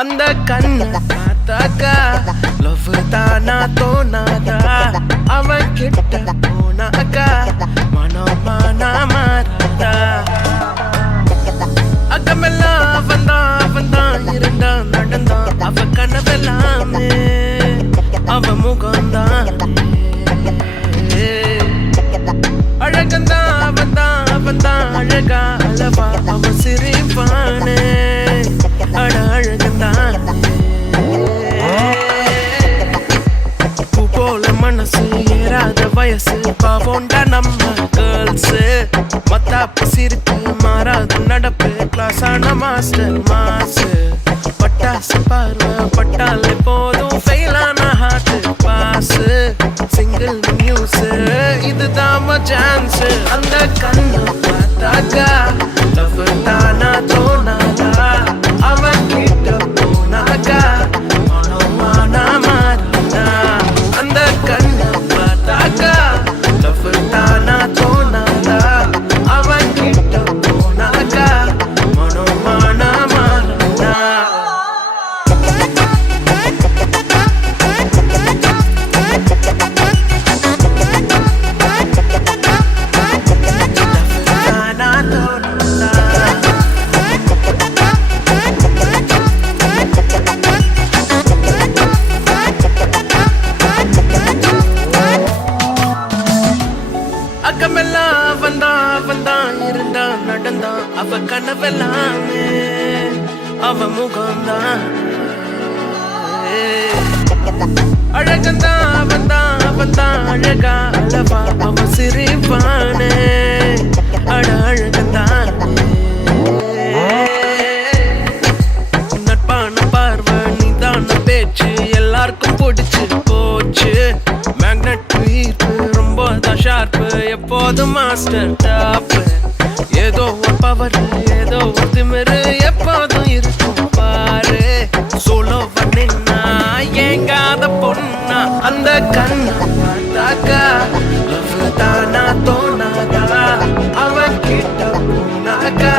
அந்த கண்ணு பார்த்தாக்கா லவ் தானா தோணாதா அவன் கிட்ட போனாக்கா மனமானா மாறாதா அக்கமெல்லாம் அவன்தான் இருந்தான் நடந்தான் அவ கனவெல்லாமே அவ முகம்தான் அழகந்தான் அவன்தான் அழகா அளவா அவ சிரிப்பானே அட அழகந்தான் பூ போல மனசு ஏறாத வயசு பாவோண்டா நம்ம கேர்ள்ஸ் மத்தாப்பு சிரிப்பு மாறாத நடப்பு கிளாஸான மாஸ்டர் மாசு பட்டாசு பார்வை பட்டாலே போதும் ஃபெயிலான ஹார்ட் பாஸ் சிங்கிள் நியூஸ் இதுதான் சான்ஸ் அந்த கண்ணு பார்த்தாக்கா லவ் தானா தோணாதா அவன் கிட்ட போனாக்கா மனமானா மாறாதா அந்த கண்ணு பார்த்தாக்கா லவ் தானா தோணாதா அவன் கிட்ட போனாக்கா மனமானா மாறாதா அக்கமெல்லாம் அவன்தான் இருந்தான் நடந்தான் அவ கனவெல்லாமே அவ முகம்தான் அழகந்தான் அவன்தான் அழகா அளவா அவ சிரிப்பானே அட அழகந்தான் நட்பான பார்வை நீதான பேச்சு எல்லாருக்கும் பிடிச்சு போச்சு மேக்னெட் வீட்டு ரொம்ப தான் ஷார்ப்பு எப்போதும் மாஸ்டர் டாப் ஏதோ ஒரு பவர் ஏதோ ஒரு திமிரு எப்போதும் இருக்கும் பாரு சோலோ பண்ணினா ஏங்காத பொண்ணா அந்த கண்ணு பார்த்தாக்கா லவ் தானா தோணாதா அவன் கிட்ட போனாக்கா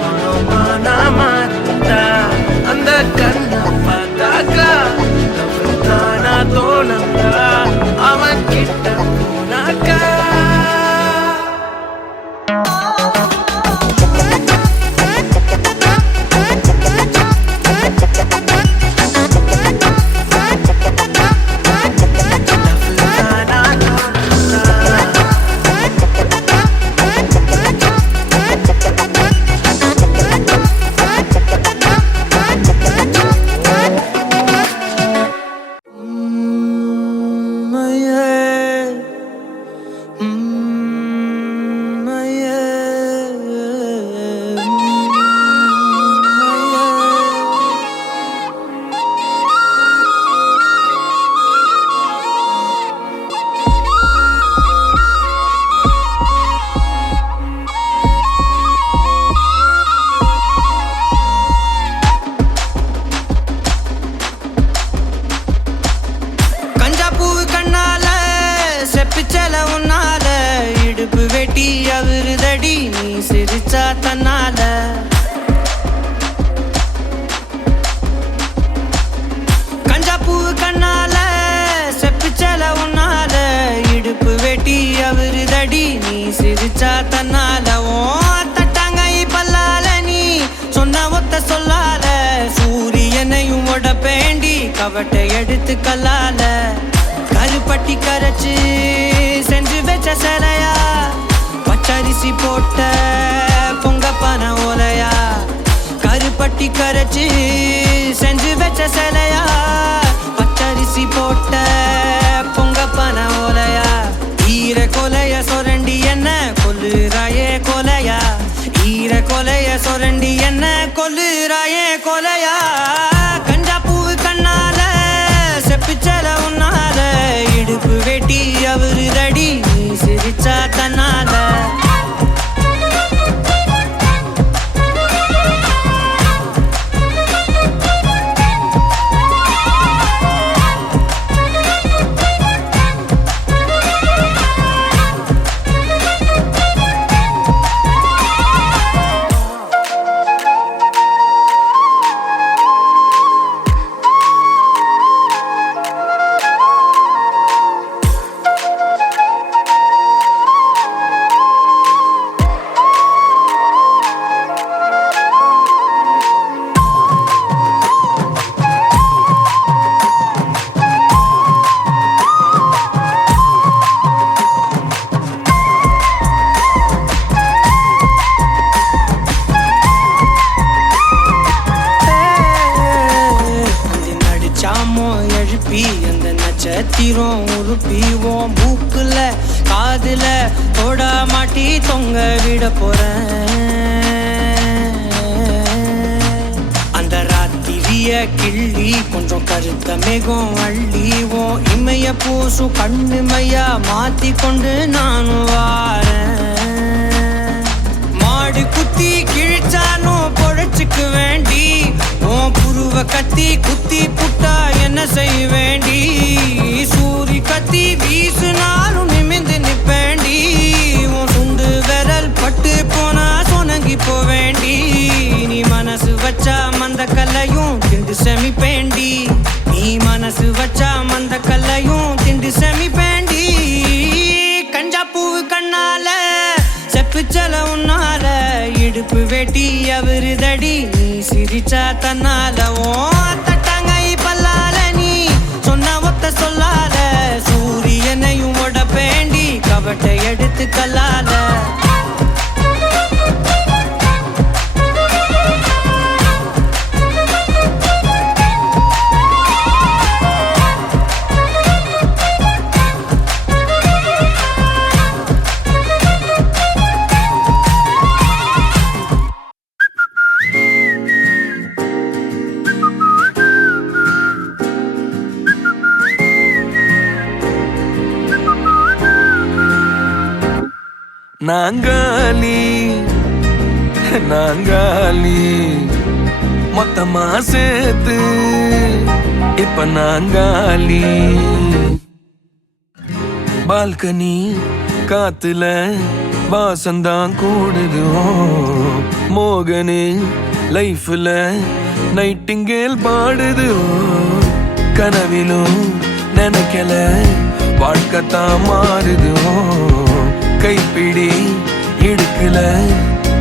மனமானா மாறாதா அந்த கண்ணு பார்த்தாக்கா லவ் தானா தோணாதா அவன் கிட்ட போனாக்கா அவருதடி நீ சிரிச்சா தன்னால கஞ்சா பூ கண்ணால செப்பிச்சல உன்னால இடுப்பு வெட்டி அவருதடி நீ சிரிச்சா தன்னால ஓ தட்டாங்கை பல்லால நீ சொன்ன ஒத்த சொல்லால சூரியனையும் உடப்பேண்டி கவட்டை எடுத்து கல்லால கருப்பட்டி கரைச்சு செஞ்சு வச்ச சிலையா பச்சரிசி போட்ட பொங்க பன ஓலையா கருப்பட்டி கரைச்சு செஞ்சு வச்ச சிலையா பச்சரிசி போட்ட பொங்க பன ஓலையா ஈர கொலைய சொரண்டி என்ன கொல்லுறாயே கொலையா ஈர கொலைய சொரண்டி என்ன கொல்லுறாயே கொலையா கஞ்சா பூவு கண்ணால செப்பிச்சல உன்னால இடுப்பு வெட்டி அவருதடி நீ சிரிச்சா தன்னால காதுல தோடா மாட்டி தொங்க விட போறேன். அந்த ராத்திரிய கிள்ளி கொஞ்சம் கருத்த மேகம் அள்ளிவோம் இமைய பூசும் கண்ணுமையா மாத்தி கொண்டு நானும் வாரேன். மாடு குத்தி கிழிச்சாலும் பொழைச்சுக்கு வேண்டி உன் புருவ கத்தி குத்தி புட்டா என்ன செய்ய வேண்டி. சூரி கத்தி வீசுனாலும் நிமிந்து நிப்பேண்டி. உன் சுண்டு விரல் பட்டு போனா சொனங்கி போவேண்டி. நீ மனசு வச்சா மந்த கல்லையும் திண்டு செமிப்பேண்டி. நீ மனசு வச்சா மந்த கல்லையும் திண்டு செமிப்பேண்டி. கஞ்சா பூவு கண்ணால செப்புச்சல உன்னால இடுப்பு வெட்டி அவருதடி. நீ சிரிச்சா தன்னால தட்டாங்கை பல்லால நீ சொன்ன ஒத்த சொல்லால சூரியனையும் உடப்பேண்டி கவட்டை எடுத்து கல்லால. நாங்காலி நாங்காலி மொத்தமா சேர்த்து இப்ப நாங்காலி. பால்கனி காத்துல வாசந்தான் கூடுது. மோகனு லைஃப்ல நைட்டிங்கேல் பாடுது. கனவிலும் நினைக்கல வாழ்க்கைத்தான் மாறுது. கைப்பிடி இடுக்கல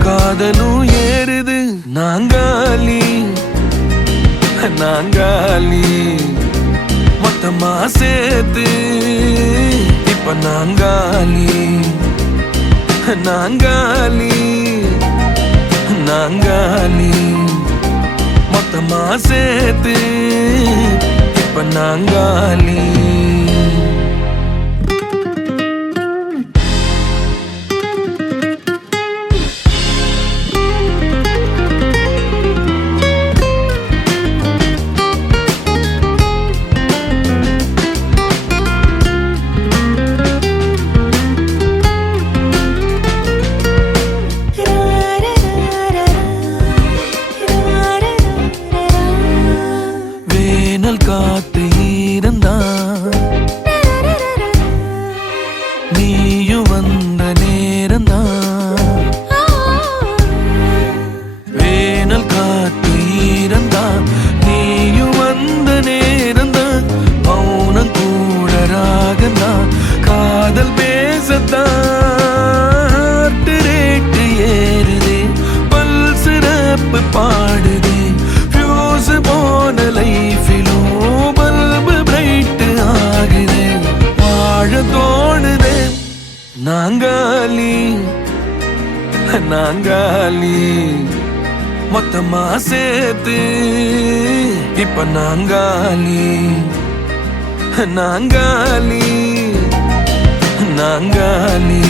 காதலும் ஏறுது. நாங்காலி நாங்காலி மொத்தமா சேர்த்து இப்ப நாங்காலி. நாங்காலி நாங்காலி மொத்தமா சேர்த்து இப்ப நாங்காலி. காத்து இருந்தா நீயும் வந்த நேரந்தா. வேனல் காத்து இருந்தா நீயும் வந்த நேரந்தா. மௌனம் கூட ராகந்தா காதல் பேசத்தான். ரேட்டு ஏறுதே பல்சிறப்பு பாடுதே. ஃபியூஸ் போன லைஃபிலும் தோணுதே. நாங்காலி நாங்காலி மொத்தமா சேர்த்து இப்ப நாங்காலி. நாங்காலி நாங்காலி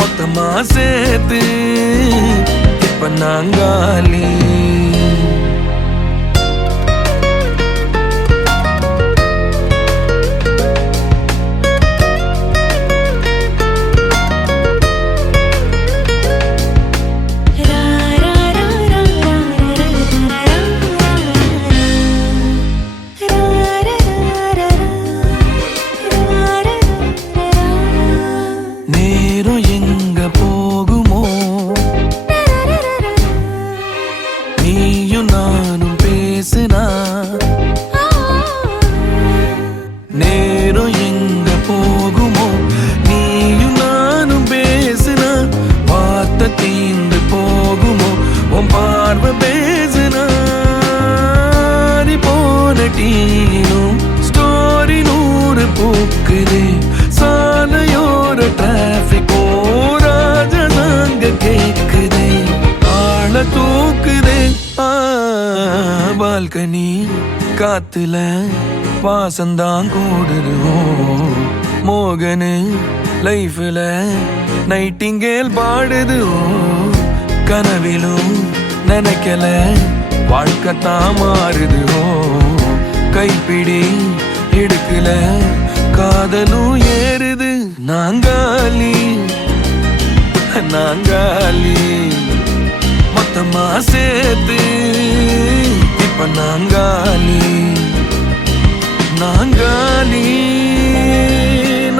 மொத்தமா சேர்த்து இப்ப நாங்காலி. நீயும் நானும் பேசுனா நேரம் எங்க போகுமோ. நீயும் நானும் பேசுனா வார்த்தை தீந்து போகுமோ. உன் பார்வை பேசுனா போன டீனும் ஸ்டோரி 100 பூக்குது. சாலையோர டிராபிக் ராஜனாங்க கேக்குது. ஆள தூக்குதே பால்கனி காத்துல வாசந்தான் கூடுது. மோகனு லைஃப்ல நைட்டிங்கேல் பாடுது கனவிலும் நினைக்கல வாழ்க்கைத்தான் மாறுது கைப்பிடி எடுக்கல காதலும் ஏறுது நாங்காலி நாங்காலி மொத்தமா சேர்த்து இப்ப நாங்காலி நாங்காலி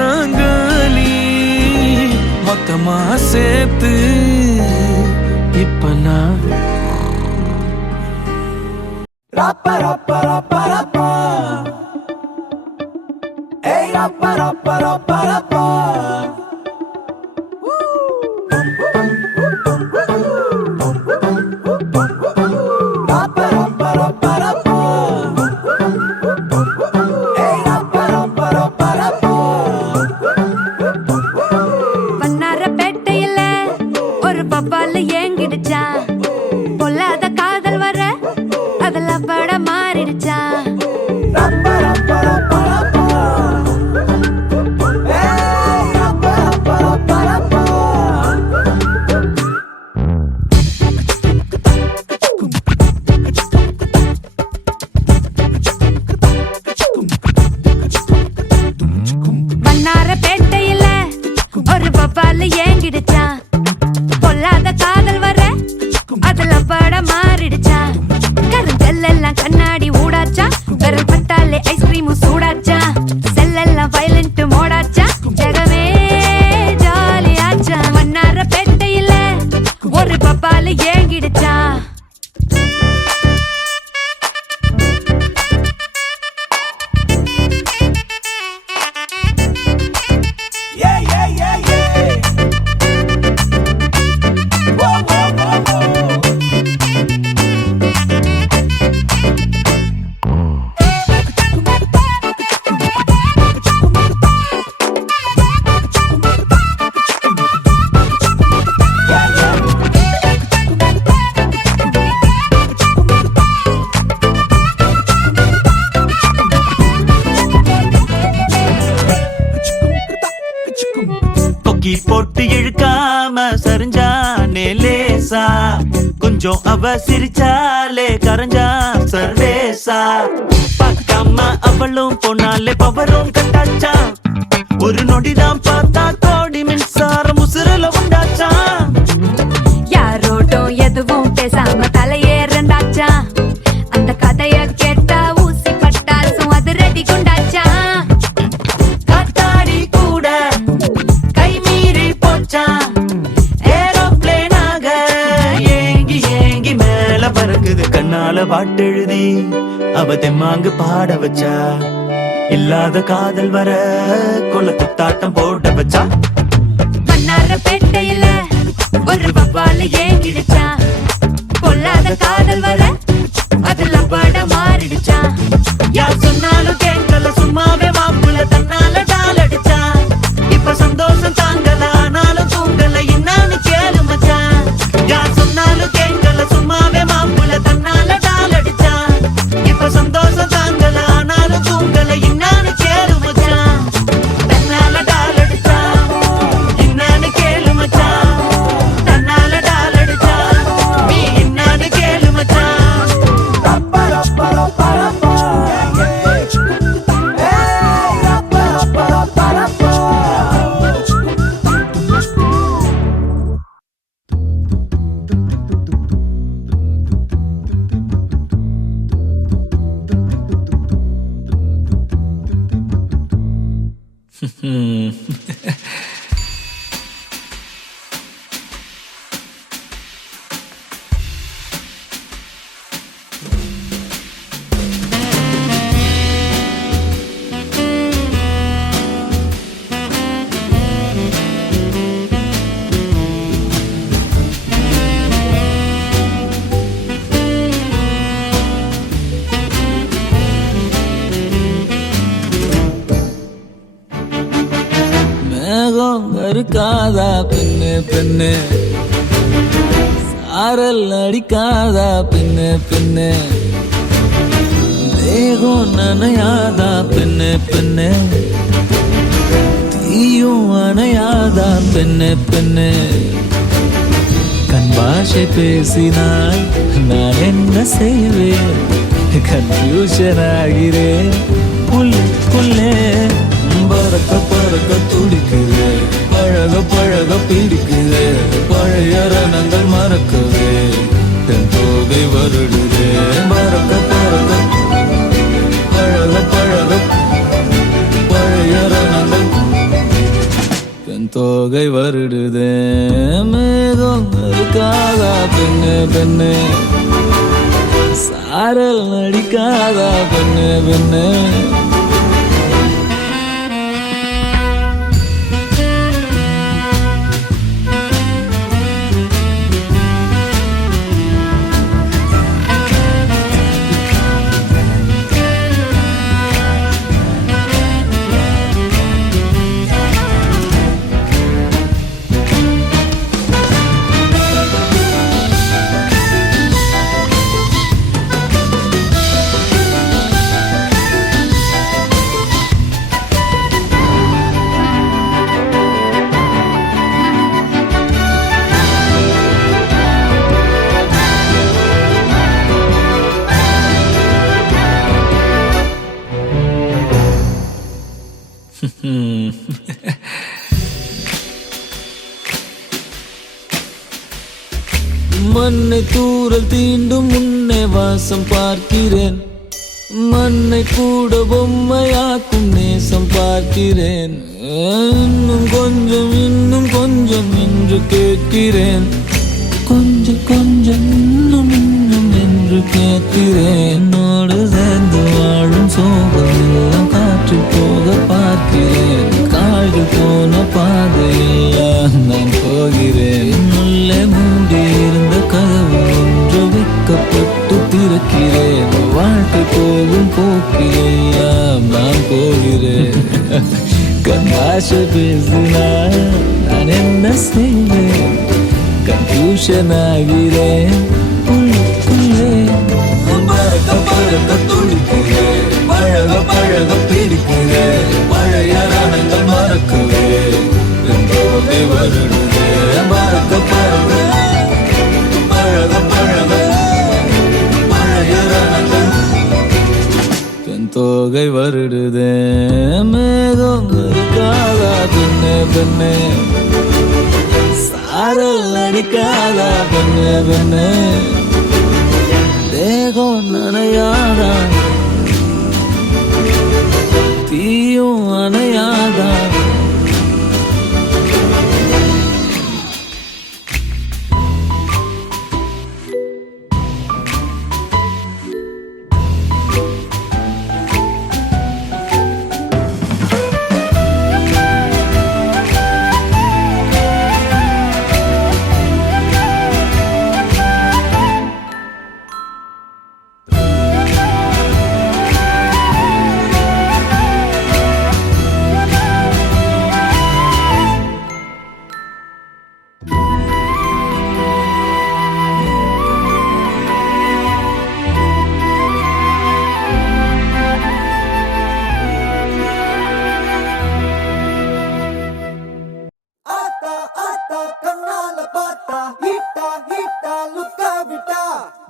நாங்காலி மொத்தமா சேர்த்து இப்ப நான் Rappa rappa rappa rappa Hey rappa rappa rappa rappa Rappa rappa rappa rappa Hey rappa rappa rappa rappa வண்ணாரப்பேட்டையில ஒரு பப்பால ஏங்கிடுச்சா பொல்லாத காதல் வர அதுல பட மாறிடுச்சா Rappa rappa rappa rappa Hey rappa rappa rappa rappa வண்ணாரப்பேட்டையில ஒரு பப்பால ஏங்கிடுச்சா பொல்லாத காதல் வர அதுல பட மாறிடுச்சா கருங்கல்லாம் கண்ணாடி ஊடாச்சா விரல் பட்டாலே ஐஸ்கிரீமும் சூடாச்சா செல்லெல்லாம் வயலண்ட் மோடாச்சா ஜகமே ஜாலியாச்சா வண்ணாரப்பேட்டையில ஒரு பப்பால ஏங்கிடுச்சா Yeah yeah yeah yeah Whoa whoa whoa whoa கொக்கி போட்டு இழுக்காம சரிஞ்சானே லேசா கொஞ்சம் அவ சிரிச்சாலே கரைஞ்சா சர்வேசா பார்க்காம அவளும் போனாலே பவரும் கட்டாச்சா ஒரு நொடிதான் பார்த்தா கோடி மின்சாரம் உசுரல உண்டாச்சா யாரோட்டும் எதுவும் பேசாம தலையேறண்டாச்சா அந்த கதைய கேட்டா ஊசி பட்டாசும் அது ரெடி குண்டாச்சா காத்தாடி கூட கை மீறி போச்சா ஏரோப்ளேனாக ஏங்கி ஏங்கி மேல பறக்குது கண்ணால பாட்டெழுதி அவ தெம்மாங்கு பாட வச்சா இல்லாத காதல் வர கொலத்தாட்டம் போட வச்சா வண்ணாரப்பேட்டையில ஒரு பப்பால ஏங்கிடுச்சா பொல்லாத காதல் வர அதுல பட மாறிடுச்சா யார் சொன்னாலும் கேட்கல சும்மாவே மாப்புல தன்னால டால் அடிச்சா இப்ப சந்தோஷம் தாங்கல ஆனாலும் தூங்கல என்னன்னு கேளு மச்சான் யார் சொன்னாலும் கேட்கல சும்மாவே மாப்புல தன்னால டால் அடிச்சா இப்ப சந்தோஷம் தாங்கல ஆனாலும் தூங்கல என்னன்னு கேளு மச்சான் தன்னால டால் அடிச்சா என்னன்னு கேளு மச்சான் தன்னால டால் அடிச்சா நீ என்னன்னு கேளு மச்சான் Rappa rappa rappa rappa Hey rappa rappa rappa rappa மேகம் கருக்காதா பெண்ணு பெண்ணு சாரல் அடிக்காதா பெண்ணு பெண்ணு தேகம் நனையாதா பெண்ணு பெண்ணு தீய தீயும் அணையாதா பெண்ணே பெண்ணே கண் பாஷை பேசினால் நான் என்ன செய்வேன் கன்ஃபியூஷன் ஆகிறேன் உள்ளே பறக்க பறக்க துடிக்குது பழக பழக பிடிக்குது பழைய ரணங்கள் மறக்குது என் தோகை வருடுது பறக்க பறக்க பழக பழக பழைய ரணங்கள் என் தோகை வருடுது மேகம் இருக்காதா பெண்ணு பெண்ணு சாரல் நடிக்காதா பெண்ணு பெண்ணு மண்ணை தூரல் தீண்டும் முன்னே வாசம் பார்க்கிறேன் மண்ணை கூட பொம்மையாக்கும் நேசம் பார்க்கிறேன் இன்னும் கொஞ்சம் என்று கேட்கிறேன் கொஞ்சம் கொஞ்சம் இன்னும் என்று கேட்கிறேன் என்னோடு சேர்ந்து வாழும் சோகம் எல்லாம் காற்றில் போக பார்க்கிறேன் கால்கள் போன பாதையெல்லாம் நான் போகிறேன் உள்ளே மூடி இருந்த கதவு ஒன்று வைக்கப்பட்டு திறக்கிறேன் வாழ்க்கை போகும் போக்கிலெல்லாம் நான் போகிறேன் கண்ணாசை பேசினால் நான் என்ன செய்வேன் கன்ஃபியூஷன் ஆகிறேன் உள்ளே பறக்க பறக்க துடிக்கிறேன் பழக பழக பிடிக்கிறேன் பழைய ரணங்கள் மறக்குவேன் என் தோகை வருடுதே பறக்க பறக்க பழக பழக பழைய ரணங்கள் என் தோகை வருடுதே மேகம் இருக்காதா பெண்ணே பெண்ணே சாரல் அடிக்காதா பெண்ணே பெண்ணே தேகம் நனையாதா தீயும் அணையாதா கண்ணால பார்த்தா ஹீட்டா ஹீட்டா லுக்கா விட்டா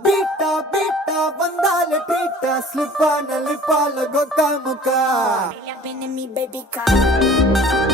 பீட்டா பீட்டா வந்தால ட்ரீட்டா ஸ்லிப்பான லிப்பால கொக்கா முக்கா baby car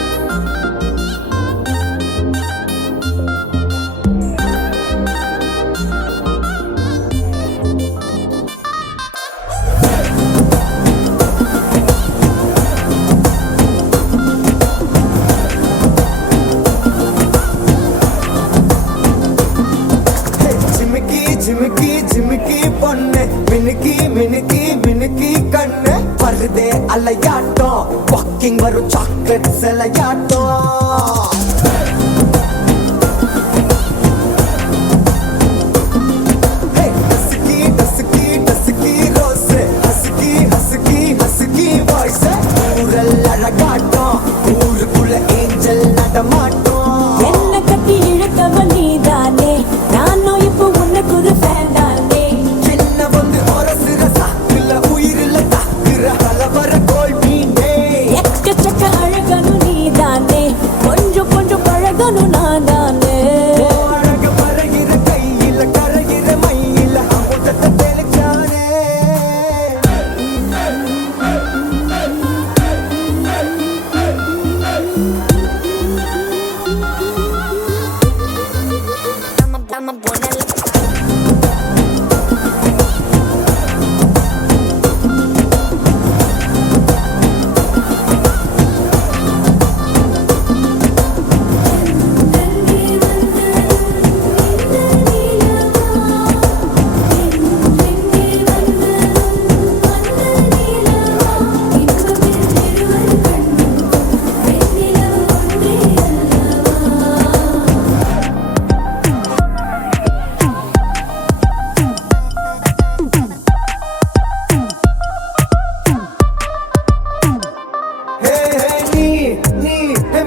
ஜிமிக்கி ஜிமிக்கி பொண்ணு மினுக்கி மினுக்கி மினுக்கி கண்ணு வருதே அலையாட்டம் வாக்கிங் வரும் சாக்லேட் சிலையாட்டம் husky husky husky rose husky husky husky voice ஊரல் அழகாட்டம் ஊருக்குள்ள ஏஞ்சல் நடமாட்டம் என்ன கட்டி இழுத்தவ நீதானே நானும் இப்போ உனக்கு ஒரு ஃபேன் தானே சின்ன வந்து ஒரசுற சாக்குல உயிரில தாக்குற கலவர கோல் மீனே எக்கச்சக்க அழகனு நீதானே நானும் நான் தானே. அழக பறகிற கையில கரைகிற மையில அமுதத்தை தெளிச்சானே.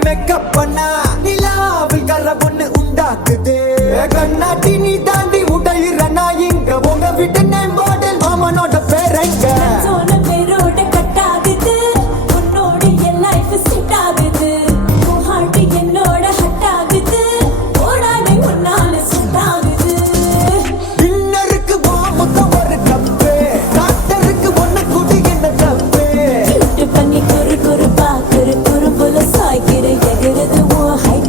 மேக்கப் பண்ணா நிலாவில் கரபொண்ணு உண்டாக்குது. கண்ணாட்டி நீ தாண்டி உடையிறனா இங்க உங்க வீட்டு நேம் மாடல் மாமனோட பேரங்க. சொன்ன பேரோட cut ஆகுது. உன்னோட என் life set ஆகுது. உன் heart என்னோட hut ஆகுது. ஓடாதே உன்னால set ஆகுது. டின்னருக்கு வாமுத்த ஒரு கப்பு, டாக்டருக்கு ஒண்ணு குடி என்ன தப்பு. கிட்ட பண்ணி குறு குறு பாக்குற குறும்புல சாய்க்கிற எகிறது உன் hype.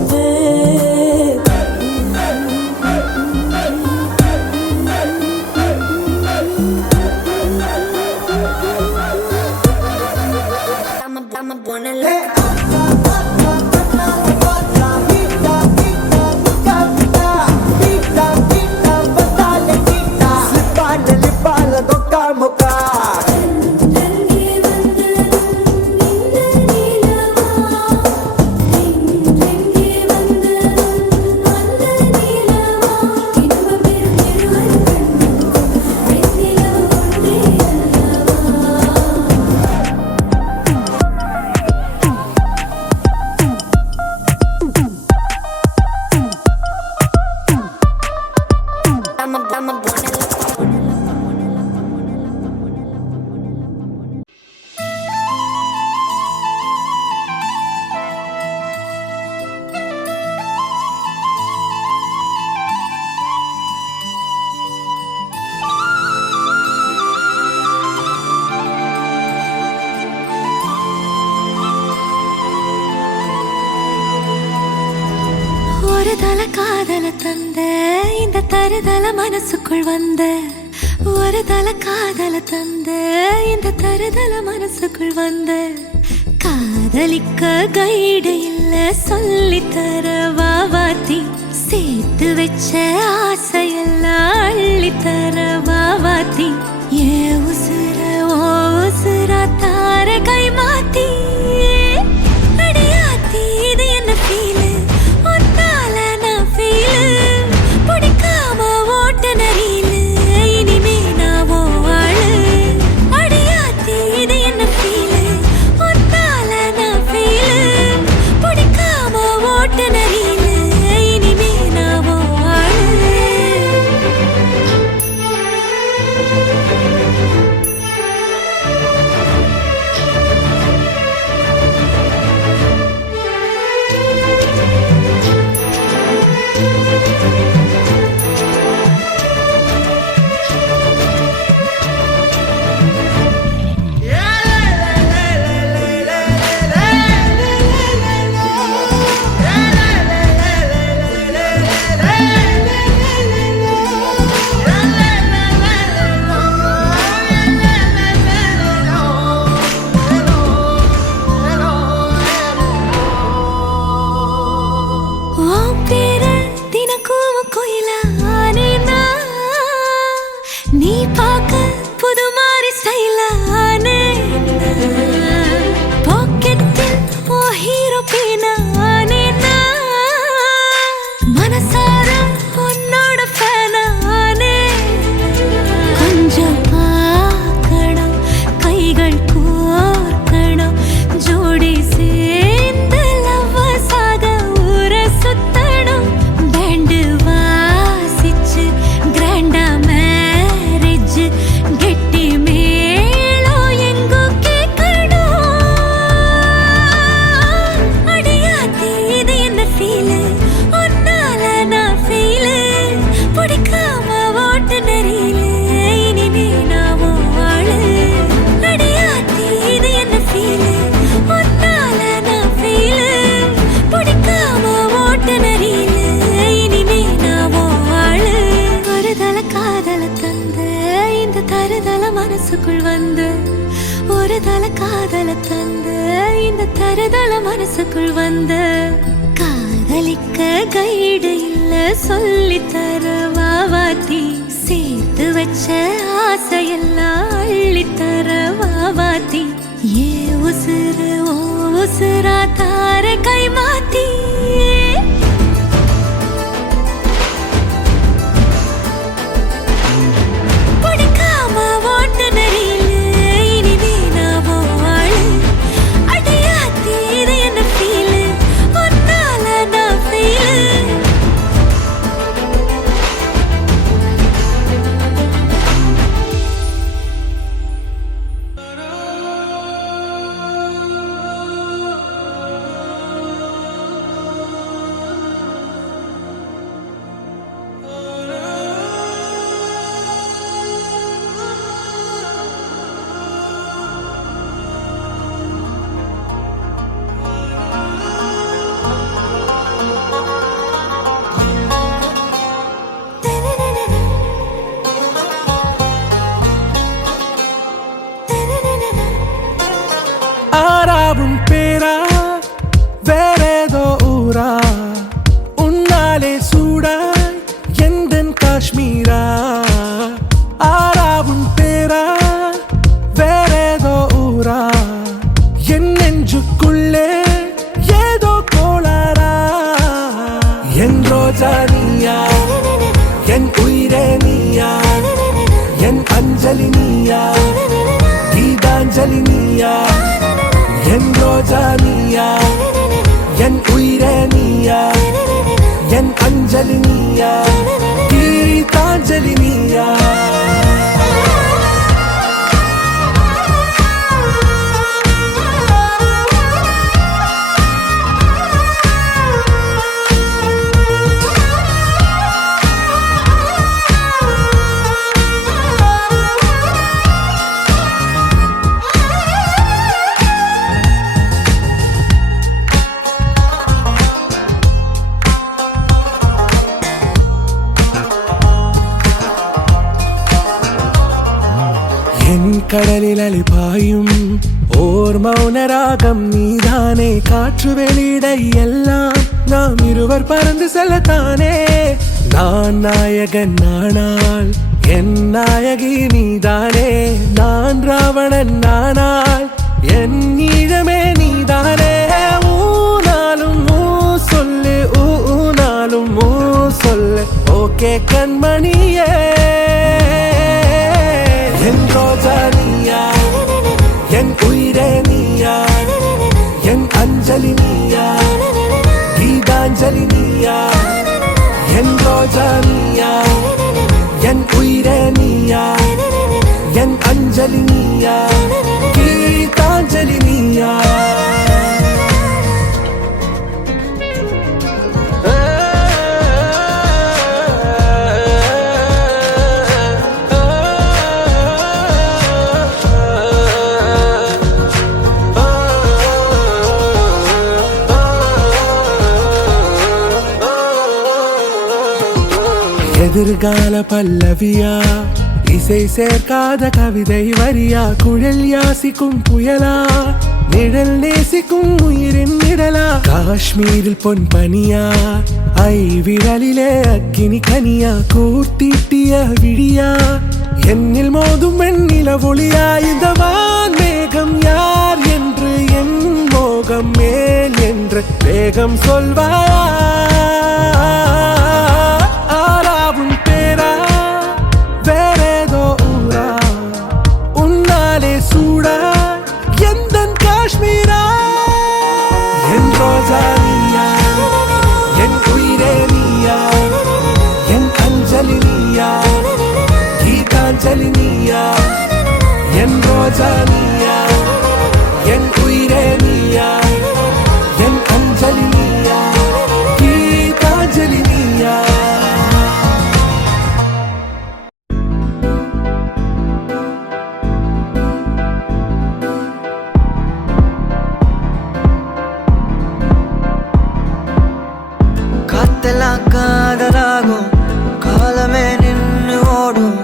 ஒரு தல காதல தந்த இந்த தருதல மனசுக்குள் வந்த ஒரு தல காதல தந்த இந்த தருதல மனசுக்குள் வந்த காதலிக்க கைடு இல்ல சொல்லி தர வாவாத்தி சேர்த்து வச்ச ஆசையெல்லாம் அள்ளி தர வாவாத்தி ஏ உசுர ஓ உசுரா தார கை மாத்தி அடியாத்தி இது என்ன ஃபீல் பிடிக்காம ஓட்ட நரியில இனிமே நாவோ ஆளு அடியாத்தி இது என்ன ஃபீல் ஒத்தால நான் ஃபீல் பிடிக்காம ஓட்ட நரியில இனிமே நாவோ ஆளு காதல தந்த இந்த தருதல மனசுக்குள் வந்த காதலிக்க கைடு இல்ல சொல்லி தர வாவாத்தி சேர்த்து வச்ச ஆசையெல்லாம் அள்ளித்தர வாவாத்தி ஏ உசுறு ஓ உசுரா தார கை மாத்தி ஆராவும் பேரா வேறேதோ ஊரா உன்னாலே சூடாய் எந்தன் காஷ்மீரா ஆராவும் பேரா வேறேதோ ஊரா என் நெஞ்சுக்குள்ளே ஏதோ கோளாரா என் ரோஜா நீயா என் உயிரே நீயா என் அஞ்சலி நீயா கீதாஞ்சலி நீயா என் ரோஜா நீயா என் உயிரே நீயா என் அஞ்சலி நீயா கீதாஞ்சலி நீயா கடலில் அலிபாயும் ஓர் மௌனராகம் நீதானே காற்று வெளியிட எல்லாம் நாம் இருவர் பறந்து செல்லத்தானே நான் நாயகன் நானால் என் நாயகி நீதானே நான் ராவணன் நானால் என் ஈழமே நீதானே ஊனாலும் ஊ சொல்லு ஊனாலும் ஊ சொல்லு ஓகே கண்மணியே என் ரோஜா நீயா என் உயிரே நீயா என் அஞ்சலி நீயா கீதாஞ்சலி நீயா என் ரோஜா நீயா என் உயிரே நீயா என் அஞ்சலி நீயா கீதாஞ்சலி நீயா எதிர்கால பல்லவியா இசை சேர்க்காத கவிதை வரியா குழல் யாசிக்கும் புயலா நிழல் நேசிக்கும் உயிரின் நிழலா காஷ்மீரில் பொன் பனியா ஐ விரலிலே அக்கினி கனியா கூர்த்தீட்டிய விழியா என்னில் மோதும் வெண்ணில ஒளியா இந்த வான் மேகம் யார் என்று என் மோகம் மேல் என்று வேகம் சொல்வாயா கீதாஞ்சலி நீயா என் ரோஜா நீயா என் உயிரே நீயா என் அஞ்சலி நீயா கீதாஞ்சலி நீயா காத்தெல்லாம் காதலாகும் காலமே நின்று ஓடும்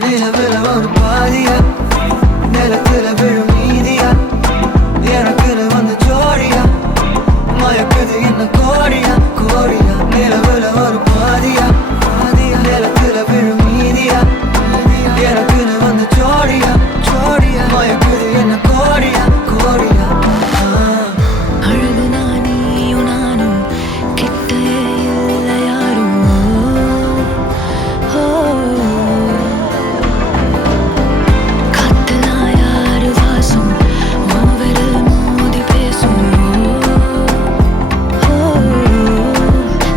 நிலவுல ஒரு பாதியா நிலத்துல விழும் மீதியா எனக்குன்னு வந்து ஜோடியா மயக்குது என்ன கோடியா கோடியா நிலவுல ஒரு பாதியா பாதியா நிலத்துல விழும் மீதியா எனக்குன்னு வந்து ஜோடியா ஜோடியா மயக்குது என்ன கோடியா கோடியா அழகு நானும் நானும் கிட்டே இல்லை யாரும் காத்தலா யாரு வாசம் விரல் மோதி பேசும்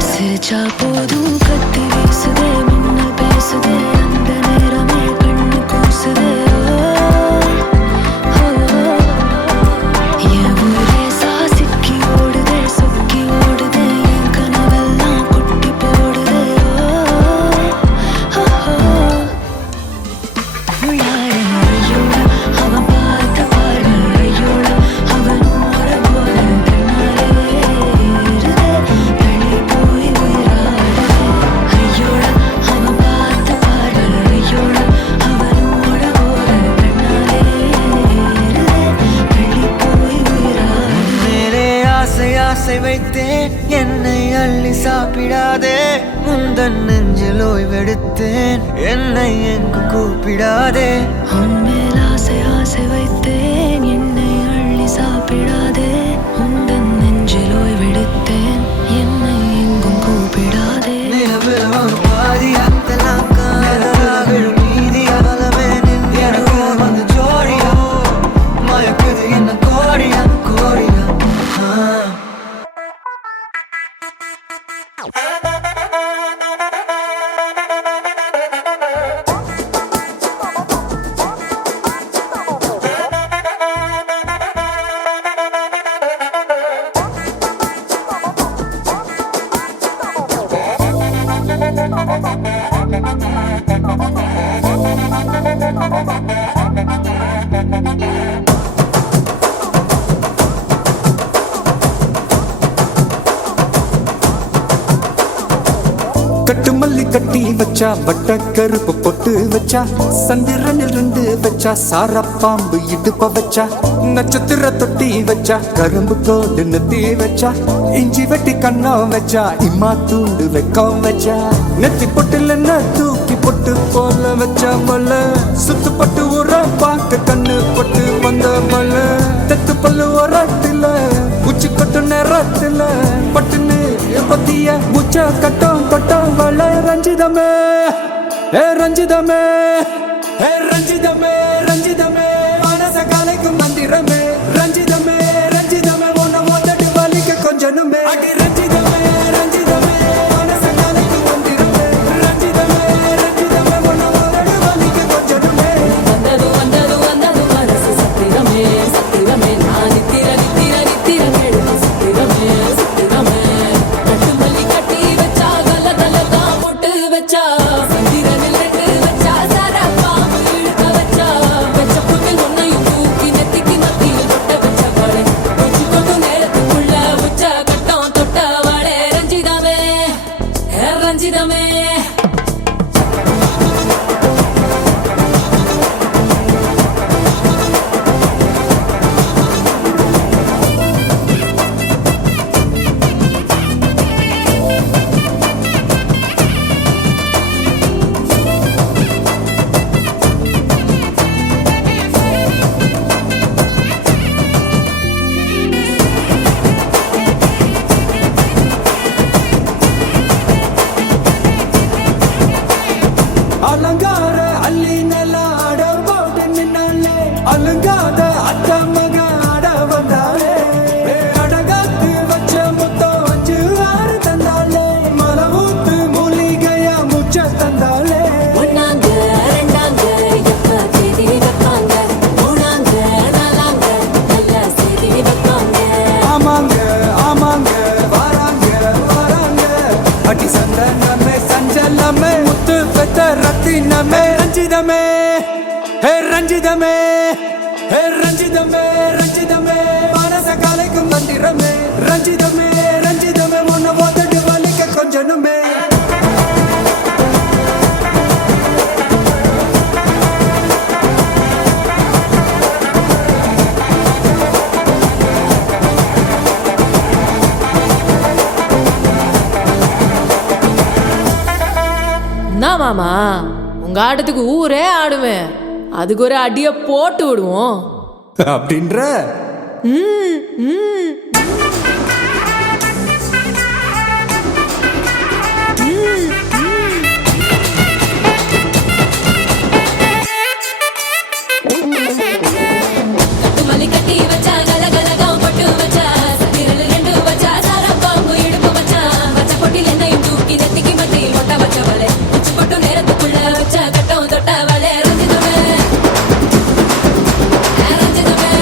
சிரிச்சா போதும் கத்தி வீசுதே மின்னல் பேசுதே அந்த நேரமே கண்ணு கூசுதே என் ஊரே சாசிக்கி ஓடுதே சொக்கி ஓடுதே என் கனவெல்லாம் கொட்டி போடுதே ஐயோட அவன் பார்த்த பார்வை ஐயோட அவன் ஓர போல தன்னாலே ஏறுதே தள்ளி போய் உயிராடுதே ஐயோட அவன் பார்த்த பார்வை ஐயோட அவன் ஓர போல தன்னாலே ஏறுதே தள்ளி போய் உயிராடுதே மேலே ஆசை ஆசை வைத்தேன் என்னை அள்ளி சாப்பிடாதே முந்தன் நெஞ்சில் ஓய்வெடுத்தேன் என்னை எங்கு கூப்பிடாதே உன்மேல் ஆசை ஆசை வைத்தேன் என்னை அள்ளி சாப்பிடாதே உந்தன் நெஞ்சில் ஓய்வெடுத்தேன் என்னை எங்கும் கூப்பிடாதே நிலவுல ஒரு பாதியா நிலத்துல விழும் மீதியா பலமே நின்று எனக்கு வந்து ஜோடியா மயக்குது என்ன கோடியா கோடியா கட்டு மல்லி கட்டி வச்சா வட்ட கருப்பு பொட்டு வச்சா சந்திரனில் இருந்து வச்சா சார பாம்பு இடுப்ப வச்சா நட்சத்திர தொட்டி வச்சா கரும்பு கோடு நெத்தி வச்சா இஞ்சி வெட்டி கண்ணம் வச்சா இம்மா தூண்டு வெக்கம் வச்சா நெத்தி பொட்டுல தூக்கி பொட்டு போல வச்சா மல்ல சுத்து பட்டு உர பாக்க கண்ணு பொட்டு வந்த மல்ல தெத்து பல்லு உரத்துல உச்சி கொட்டு நேரத்துல பட்டுன்னு பத்திய முச்ச கட்டம் கொட்டம் வள ரஞ்சிதமே ஏ ரஞ்சிதமே ஏ ரஞ்சிதமே ரஞ்சிதமே மனச கலைக்கும் மந்திரமே ரஞ்சிதமே ரஞ்சிதமே உன்னை மொத்தட்டு வலிக்க கொஞ்சனுமே அடி ரஞ்சிதமே ரஞ்சிதமே மனச கலைக்கும் மந்திரமே ரஞ்சிதமே ரஞ்சிதமே உன்னை மொத்தட்டு வலிக்க கொஞ்சனுமே வந்தது வந்தது வந்தது மனசு சத்திரமே சத்திரமே நான் நித்திர நித்திர நித்திர கேடு சத்திரமே சத்திரமே கட்டு மல்லி கட்டி வச்சா கல கல தான் போட்டு வச்சா சந்திரனில் ரெண்டு வச்சா சாரா பாம்பு இழுக்க வச்சா வச்ச புண்ணில் ஒன்னையும் தூக்கி நெத்திக்கு மத்தியில் தொட்ட வச்ச வாழை கொஞ்சி கொண்டு நேரத்துக்குள்ள உச்ச கட்டம் தொட்ட வாழை ரஞ்சிதமே ரஞ்சிதமே அலங்கார அள்ளி நல்ல ஆட போட்டு நின்னாலே அலங்காத அத்த மக ஆட வந்தாலே அடகாத்து வச்ச முத்தம் வச்சு ஆறு தந்தாலே மலை ஊத்து மூலிகையா முச்ச தந்தாலே ஒன்னாங்க ரெண்டாங்க எப்ப தேதி வைப்பாங்க மூணாங்க நாலாங்க நல்ல செய்தி வைப்பாங்க ஆமாங்க ஆமாங்க வராங்க வராங்க அடி சந்தனமே சஞ்சலமே முத்து பெத்த ரத்தினமே ரஞ்சிதமே ஹே ரஞ்சிதமே ஹே ரஞ்சிதமே ரஞ்சிதமே மனச கலைக்கும் மந்திரமே ரஞ்சிதமே ரஞ்சிதமே உன்னை மொத்தட்டு வலிக்க கொஞ்சனுமே ஆமா உங்க ஆட்டத்துக்கு ஊரே ஆடுவேன், அதுக்கு ஒரு அடிய போட்டு விடுவோம் அப்படின்ற மல்லி கட்டி வச்சா கலகலகம் பட்டு வச்சா சதிரல் ரெண்டு வச்சா சாரம் பாம்பு இடுப்பு வச்சா வச்ச பொட்டில் என்னையும் தூக்கி நெத்திக்கு மட்டியில் மொட்டை வச்சவளே உச்சி பொட்டு நேரத்துக்குள்ள வச்ச கட்டம் தொட்டவளே ரஞ்சிதமே ரஞ்சிதமே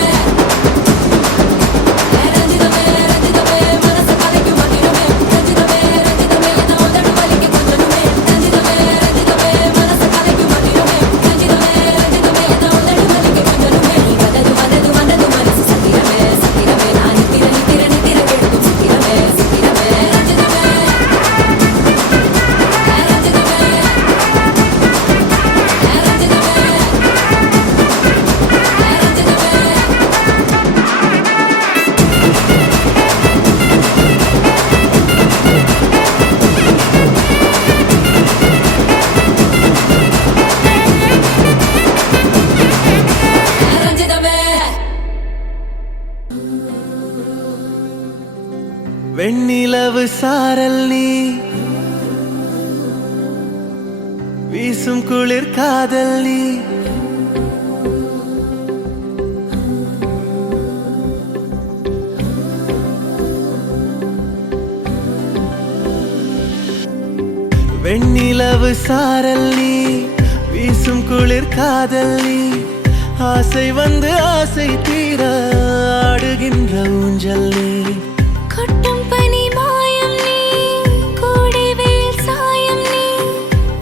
ரஞ்சிதமே ரஞ்சிதமே மனச கலைக்கு மதிரமே ரஞ்சிதமே ரஞ்சிதமே என்ன உதடு வலிக்கு கொஞ்சமே ரஞ்சிதமே ரஞ்சிதமே மனச கலைக்கு மதிரமே ரஞ்சிதமே ரஞ்சிதமே என்ன உதடு வலிக்கு கொஞ்சமே வந்தது வந்தது வந்தது மனசு சத்திரமே சத்திரமே நான் நித்திர நித்திர நித்திர கெடுக்கும் சத்திரமே சத்திரமே ரஞ்சிதமே ரஞ்சிதமே ரஞ்சிதமே வெண்ணிலவு சாரல் நீ வீசும் குளிர் காதல் நீ வெண்ணிலவு சாரல் நீ வீசும் குளிர் காதல் நீ ஆசை வந்து ஆசை தீர ஆடுகின்ற ஊஞ்சல் நீ கொட்டும் பனி மாயம் நீ கோடை வெயில் சாயம் நீ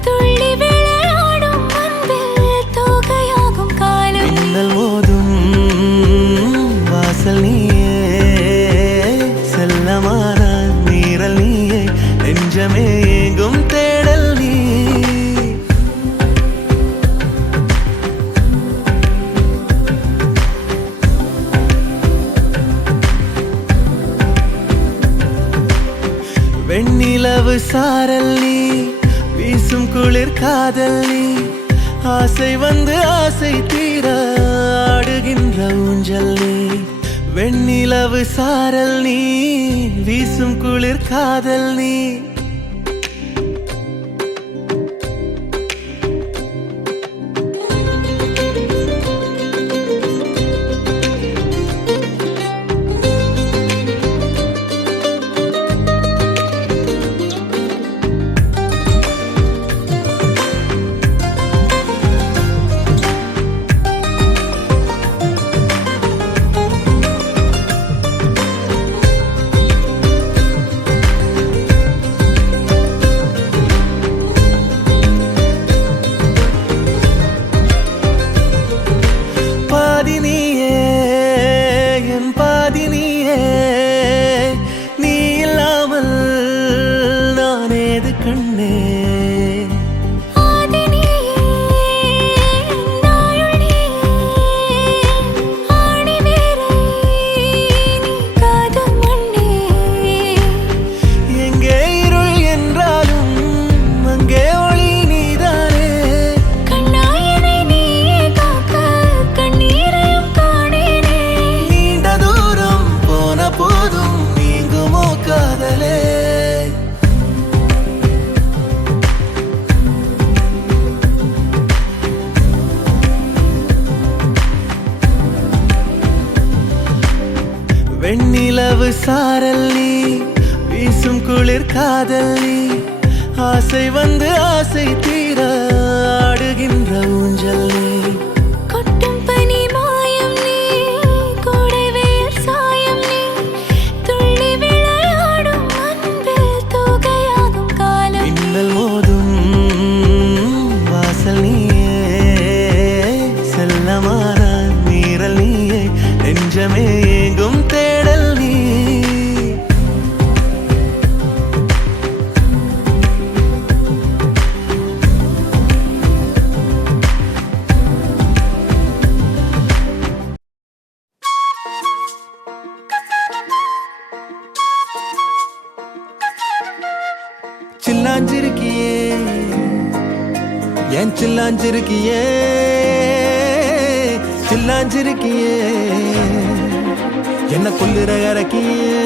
துள்ளி விளையாடும் அன்பில் தோகையாகும் காலம் நீ மின்னல் மோதும் வாசல் நீயே செல்லமான நீரல் நீயே நெஞ்சமே எங்கும் தேடல் நீ வெண்ணிலவு சாரல் நீ வீசும் குளிர் காதல் நீ ஆசை வந்து ஆசை தீர ஆடுகின்ற ஊஞ்சல் நீ வெண்ணிலவு சாரல் நீ வீசும் குளிர் காதல் நீ வெண்ணிலவு சாரல் நீ வீசும் குளிர் காதல் நீ ஆசை வந்து ஆசை தீர ஆடுகின்ற ஊஞ்சல் நீ கொட்டும் பனி மாயம் நீ கோடை வெயில் சாயம் நீ துள்ளி விளையாடும் அன்பில் தோகையாகும் காலம் நீ மின்னல் மோதும் வாசல் நீயே செல்லமான நீரல் நீயே நெஞ்சமே எங்கும் தேடல் நீ ஏன் சில்லாஞ்சிருக்கியே சில்லாஞ்சிருக்கியே என்ன கொல்லுற இறக்கியே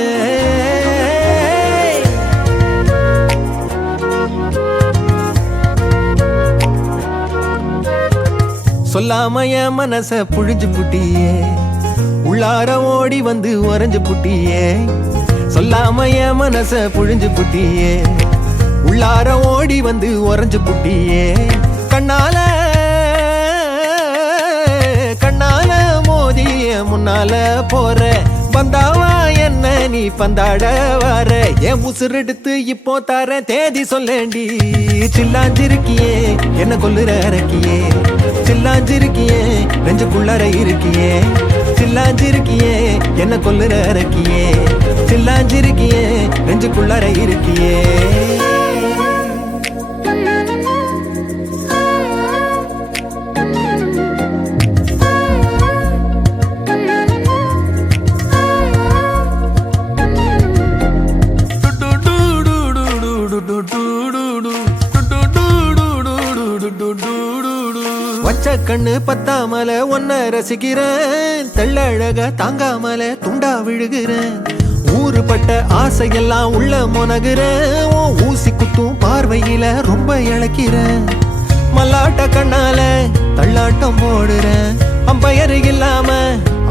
சொல்லாம என் மனச புழிஞ்சு புட்டியே உள்ளார ஓடி வந்து உறைஞ்சு புட்டியே சொல்லாம என் மனச புழிஞ்சு புட்டியே உள்ளார ஓடி வந்து உறைஞ்சு புட்டியே கண்ணால கண்ணால மோதிய முன்னால போற வந்தாவா என்ன நீ பந்தாட வர என் உசுரெடுத்து இப்போ தர தேதி சொல்லேண்டி சில்லாஞ்சிருக்கியே என்ன கொல்லுற இறக்கியே சில்லாஞ்சிருக்கியே நெஞ்சுக்குள்ளார இருக்கியே சில்லாஞ்சிருக்கியே என்ன கொல்லுற இறக்கியே சில்லாஞ்சிருக்கியே நெஞ்சுக்குள்ளார இருக்கியே வச்ச கண்ணு பத்தாமல ஒன்ன ரசிக்கிறேன் தெள்ளழக தாங்காமல துண்டா விழுகிறேன் ஊறுபட்ட ஆசையெல்லாம் உள்ள மொனகுறேன் ஊசி குத்தும் பார்வையில ரொம்ப இழக்கிறேன் மல்லாட்ட கண்ணால தள்ளாட்டம் போடுறேன் அம்பயர் இல்லாம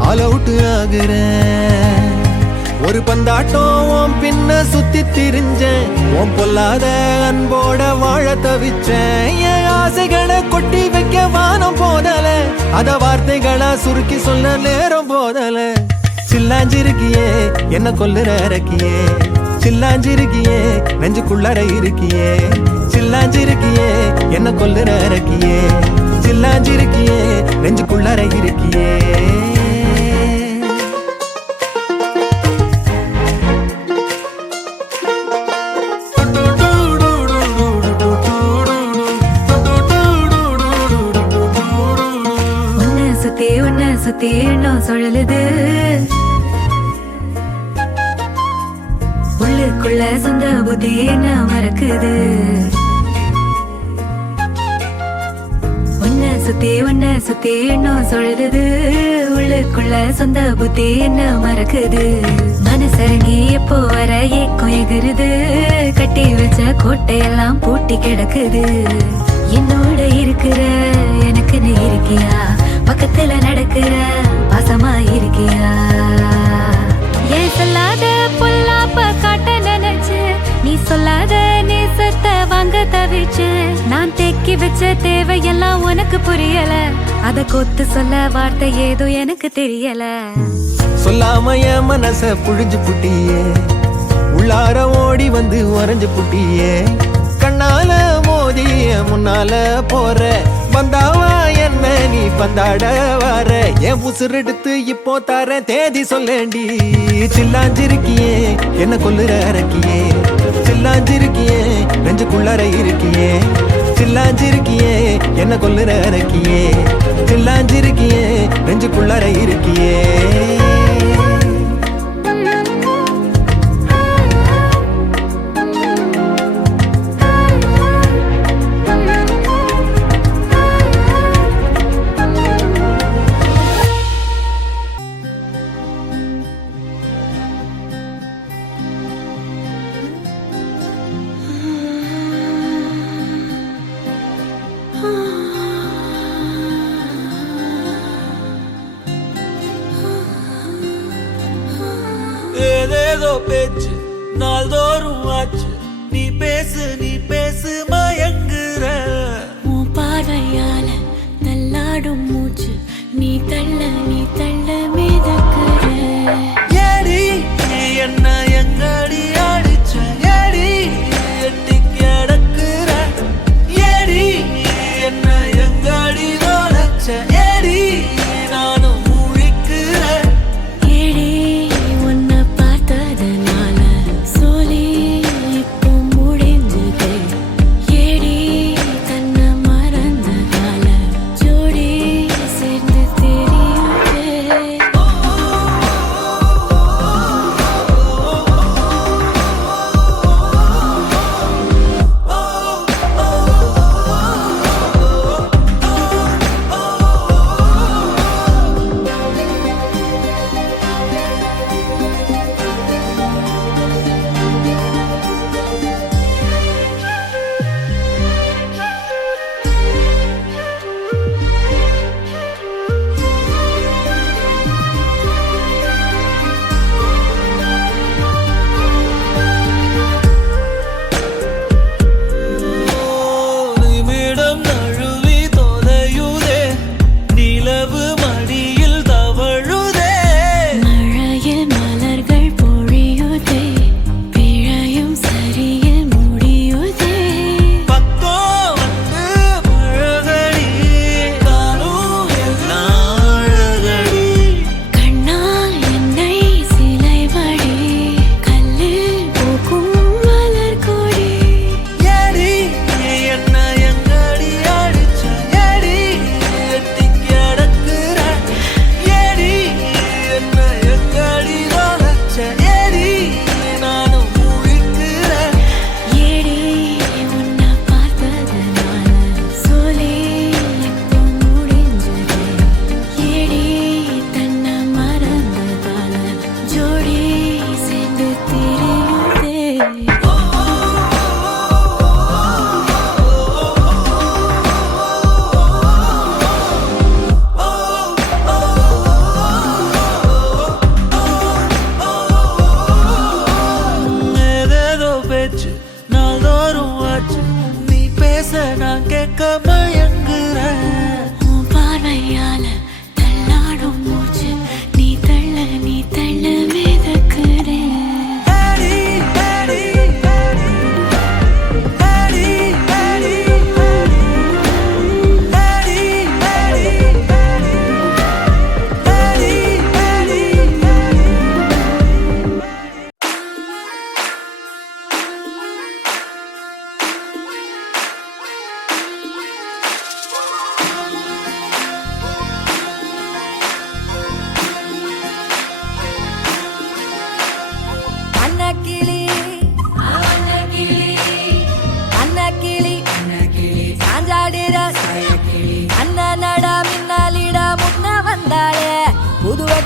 ஆல் அவுட் ஆகுறேன் ஒரு பந்தாட்டம் பின்ன சுத்தி திரிஞ்சேன் உன் பொல்லாத அன்போட வாழ தவிச்சேன் என் ஆசைகளை கொட்டி வைக்க வானம் போதல அத வார்த்தைகளா சுருக்கி சொல்ல நேரம் போதல சில்லாஞ்சிருக்கியே என்ன கொல்லுற இறக்கியே சில்லாஞ்சிருக்கியே நெஞ்சுக்குள்ளார இருக்கியே சில்லாஞ்சிருக்கியே என்ன கொல்லுற இறக்கியே சில்லாஞ்சிருக்கியே நெஞ்சுக்குள்ளார இருக்கியே சுத்தி எண்ணம் சுழலுது உள்ளுக்குள்ள சொந்த புத்தி என்ன மறக்குது உன்ன சுத்தி எண்ணம் சுழலுது உள்ளுக்குள்ள சொந்த புத்தி என்ன மறக்குது மனசரங்கி எப்போ வர ஏக்கம் எகுருது கட்டி வச்ச கோட்டையெல்லாம் பூட்டி கிடக்குது என்னோட இருக்கிற எனக்குன்னு இருக்கியா பக்கத்துல நடக்கிற பாசமா இருக்கியா ஏன் சொல்லாத பொல்லாப்ப காட்ட நினைச்சு நீ சொல்லாத நேசத்தை வாங்க தவிச்சு நான் தேக்கி வச்ச தேவையெல்லாம் உனக்கு புரியல அத கொத்து சொல்ல வார்த்தை ஏதோ எனக்கு தெரியல சொல்லாம என் மனச புழிஞ்சு புட்டியே உள்ளார ஓடி வந்து உறைஞ்சு புட்டியே கண்ணால மோதிய முன்னால போற வந்தாவா என்ன நீ பந்தாட வர என் உசுரெடுத்து இப்போ தர தேதி சொல்லேண்டி சில்லாஞ்சிருக்கியே என்ன கொல்லுற இறக்கியே சில்லாஞ்சிருக்கியே நெஞ்சுக்குள்ளார இருக்கியே சில்லாஞ்சிருக்கியே என்ன கொல்லுற இறக்கியே சில்லாஞ்சிருக்கியே நெஞ்சுக்குள்ளார இருக்கியே ஏதேதோ பேச்சு நாள்தோறும் ஆச்சு நீ பேசு மயங்குற உன் பார்வையால தள்ளாடும் மூச்சு நீ தள்ள மிதக்குற ஏடி என்ன எங்கடி அடிச்ச ஏடி எட்டி கிடக்குற ஏடி என்ன எங்கடி நோலச்ச ஏடி நானும் முழிக்கிறேன் ஏடி உன்னை பார்த்ததுனால சோலி இப்போ முடிஞ்சது ஏடி தன்னை மறந்ததால ஜோடி சேர்ந்து தெரியுது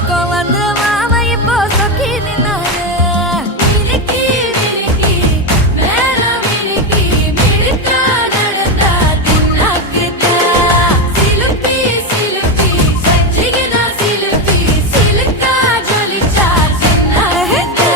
வெக்கம் வந்து மாமா இப்போ சொக்கி நின்னாரு மினுக்கி மினுக்கி மேல மினுக்கி மினுக்கா நடந்தா தின்னாக்கிட்டா சிலுப்பி சிலுப்பி ஜிகினா சிலுப்பி சிலுக்கா ஜொலிச்சா சின்னாக்கிட்டா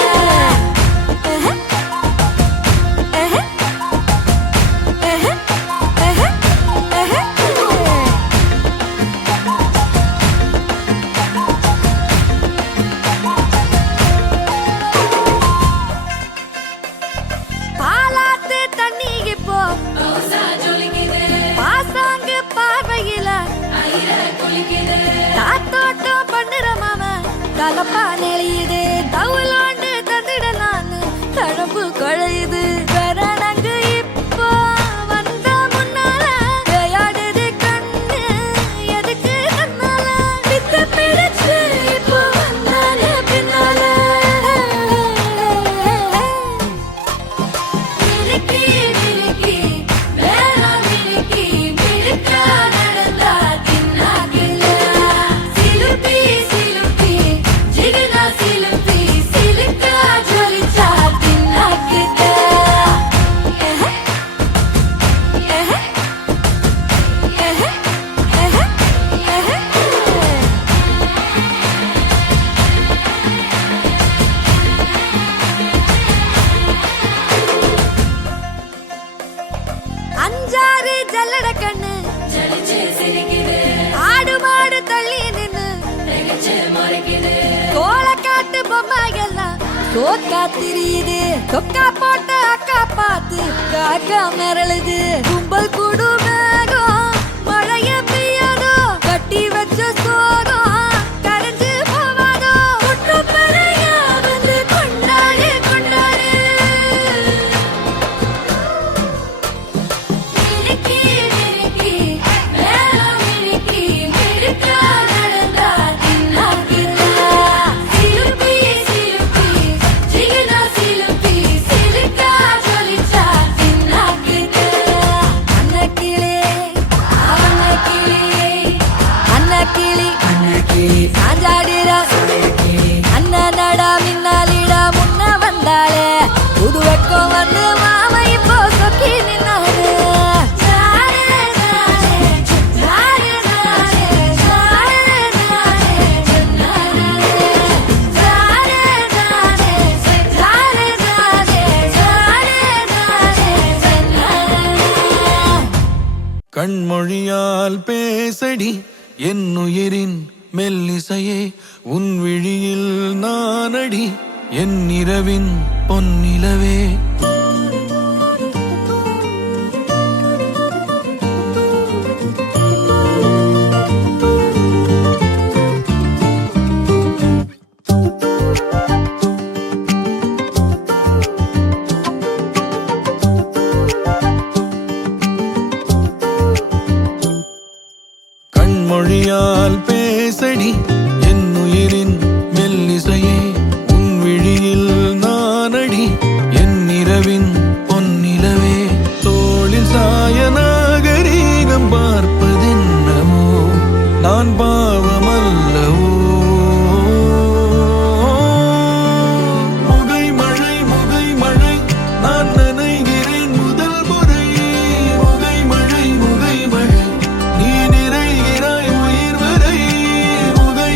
பாலாத்து தண்ணிக்கு போ பாசாங்கு பார்வையில தாத்தோட்டம் பண்ணுற மாமா கலப்பா நெளியுது தவுலாண்டு தந்திடலான்னு தழம்பு குழையுது கரணங்கு இப்போ வந்த முன்னால விளையாடுது கண்ணு எதுக்கு தன்னால வித்து பிடிச்சு இப்போ வந்தால பின்னால மினுக்கி மினுக்கி மேல மினுக்கி மினுக்கா நடந்தா தின்னாக்கில சிலுப்பி சிலுப்பி ஜிகினா சிலுப்பி சிலுக்கா ஜொலிச்சா தின்னாக்கிட்ட அஞ்சாறு ஜல்லட கண்ணு ஆடு மாடு தள்ளி நின்னு கோலக்காட்டு பொம்மை எல்லாம் தோக்கா திரியுது தொக்கா போட்ட அக்கா பார்த்து காக்கா மிரளுது கும்பல் கூடு மேகம் மழைய பெய்யாதோ கட்டி வச்ச சோகம் கரைஞ்சு போவாதோ குற்றப்பறையா வந்து கொண்டாடு கொண்டாடு மினுக்கி மினுக்கி மேல மினுக்கி மினுக்கா நடந்தா தின்னாக்கிட்டா சிலுப்பி சிலுப்பி ஜிகினா சிலுப்பி சிலுக்கா ஜொலிச்சா தின்னாக்கிட்டா அன்னக்கிளி அன்னக்கிளி சாஞ்சாடிரா அண்ணனடா மின்னாலிடா முன்ன வந்தாளே புது வெக்கம் வந்து மாமா இப்போ சொக்கி நின்னாரு கண்மொழியால் பேசடி என் உயிரின் மெல்லிசையே உன் விழியில் நானடி என் இரவின் பொன்னிலவே கண்மொழியால் பேசடி என் உயிரின் மெல்லிசையே உன் விழியில் நானடி என் இரவின் பொன்னிலவே தோளில் சாய நாகரீகம் பார்ப்பதென்னவோ நான் பாவமல்லவோ முகை மழை நான் நனைகிறேன் முதல் முறை முகை மழை நீ நிறைகிறாய் உயிர் வரை முகை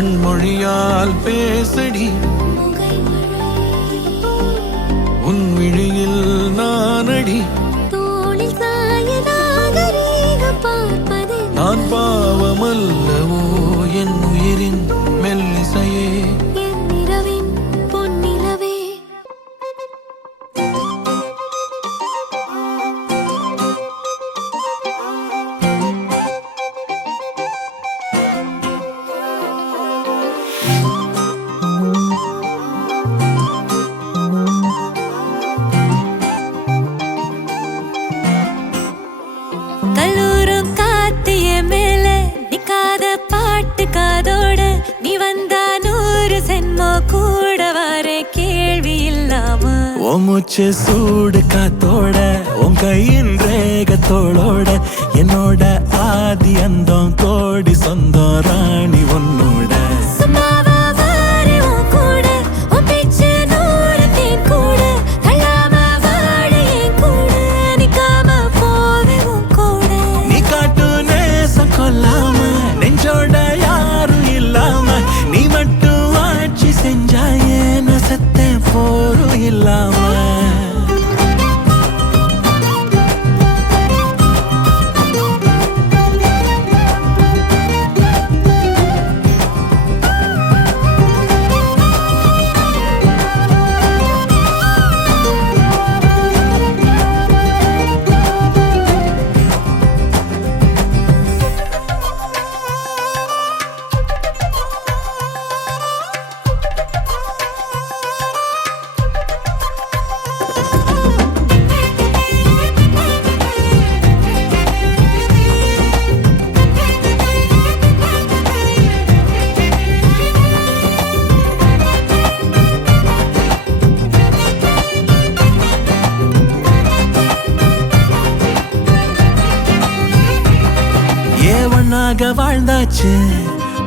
கண்மொழியால் பேசடி உன் விழியில் நானடி தோளில் சாய நாகரீகம் பார்ப்பது நான் பாவமல்லவோ என் உயிரின் மெல்லிசையே என் இரவின் பொன்னிலவே. கல்லூரும் காத்திய மேல நிக்காத பாட்டு காதோட நீ வந்தா 100 சென்மோ கூட வர கேள்வி இல்லாம ஓ மூச்சு சூடு காத்தோட உன் கையின் ரேகத்தோளோட என்னோட ஆதி அந்தம் கோடி சொந்தம் ராணி உன்னோட சும்மாவா வாரி உன் கூட உன் பேச்சு 100 தேன் கூட கல்லாம வாழ என் கூட நிக்காம போவே உன் கூட நீ காட்டு நேசம் கொல்லாம நெஞ்சோட யாரும் இல்லாம நீ மட்டும் ஆட்சி செஞ்சாயே நான் செத்தேன் போரும் இல்லாம ஒன்னாக வாழ்ந்தாச்சு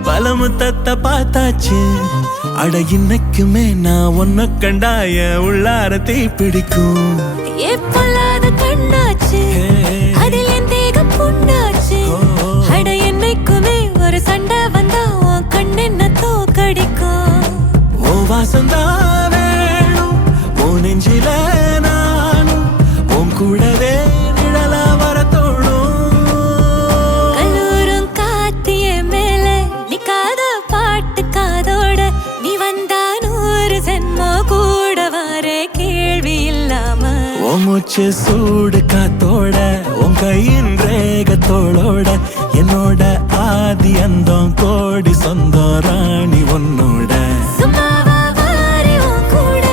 பல முத்தத்தை பார்த்தாச்சு அட இன்னைக்குமே நான் உன்னை கண்டாய உள்ளார தீ பிடிக்கும் எப்பொல்லாத கண்ணாச்சு அதில் என் தேகம் புண்ணாச்சு அட என்னைக்குமே ஒரு சண்டை வந்தா உன் கண்ணென்ன தோக்கடிக்கும் ஓ வாசந்தான் வேணும் ஓ நெஞ்சில நானும் உன் கூடவே நிழலா வர தோணும் கல்லூரும் காத்திய மேல நிக்காத பாட்டு காதோட நீ வந்தா 100 சென்மோ கூட வர கேள்வி இல்லாம ஓ மூச்சு சூடு காத்தோட உன் கையின் ரேகத்தோளோட என்னோட ஆதி அந்தம் கோடி சொந்தம் ராணி உன்னோட சும்மாவா வாரி உன் கூட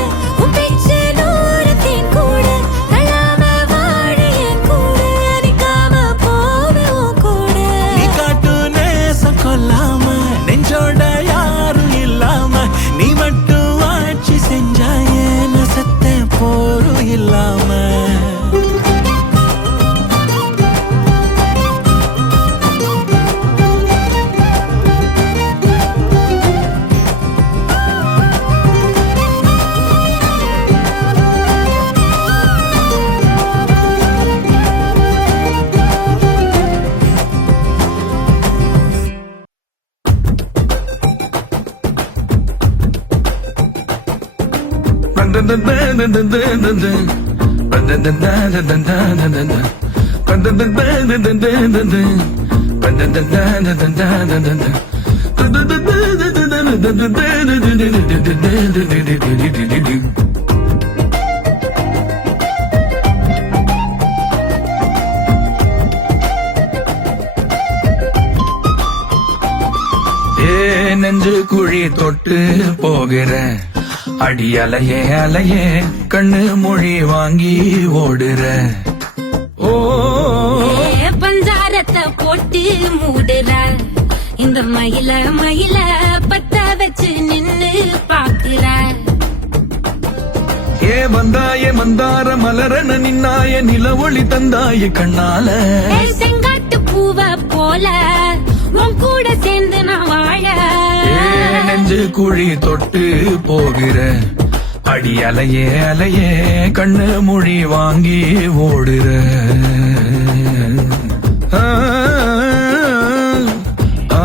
உன் பேச்சு 100 தேன் கூட கல்லாம வாழ என் கூட நிக்காம போவே உன் கூட நீ காட்டு நேசம் கொல்லாம நெஞ்சோட யாரும் இல்லாம நீ மட்டும் ஆட்சி செஞ்சாயே நான் செத்தேன் போரும் இல்லாம நெஞ்சு குழி தொட்டு போகிற அடி அலையே அலையே கண்ணு மொழி வாங்கி ஓடுற ஓ பஞ்சாரத்தை போட்டு மூடுற இந்த மயில மயில பத்த வச்சு நின்னு பாக்குற ஏ வந்தாய மந்தார மலரன நின்னாய நில ஒளி தந்தாய கண்ணால செங்காட்டு பூவ போல உன் கூட சேர்ந்து நான் வாழ நெஞ்சு குழி தொட்டு போகிற அடி அலையே அலையே கண்ணு மொழி வாங்கி ஓடுற ஆ, ஆ, ஆ,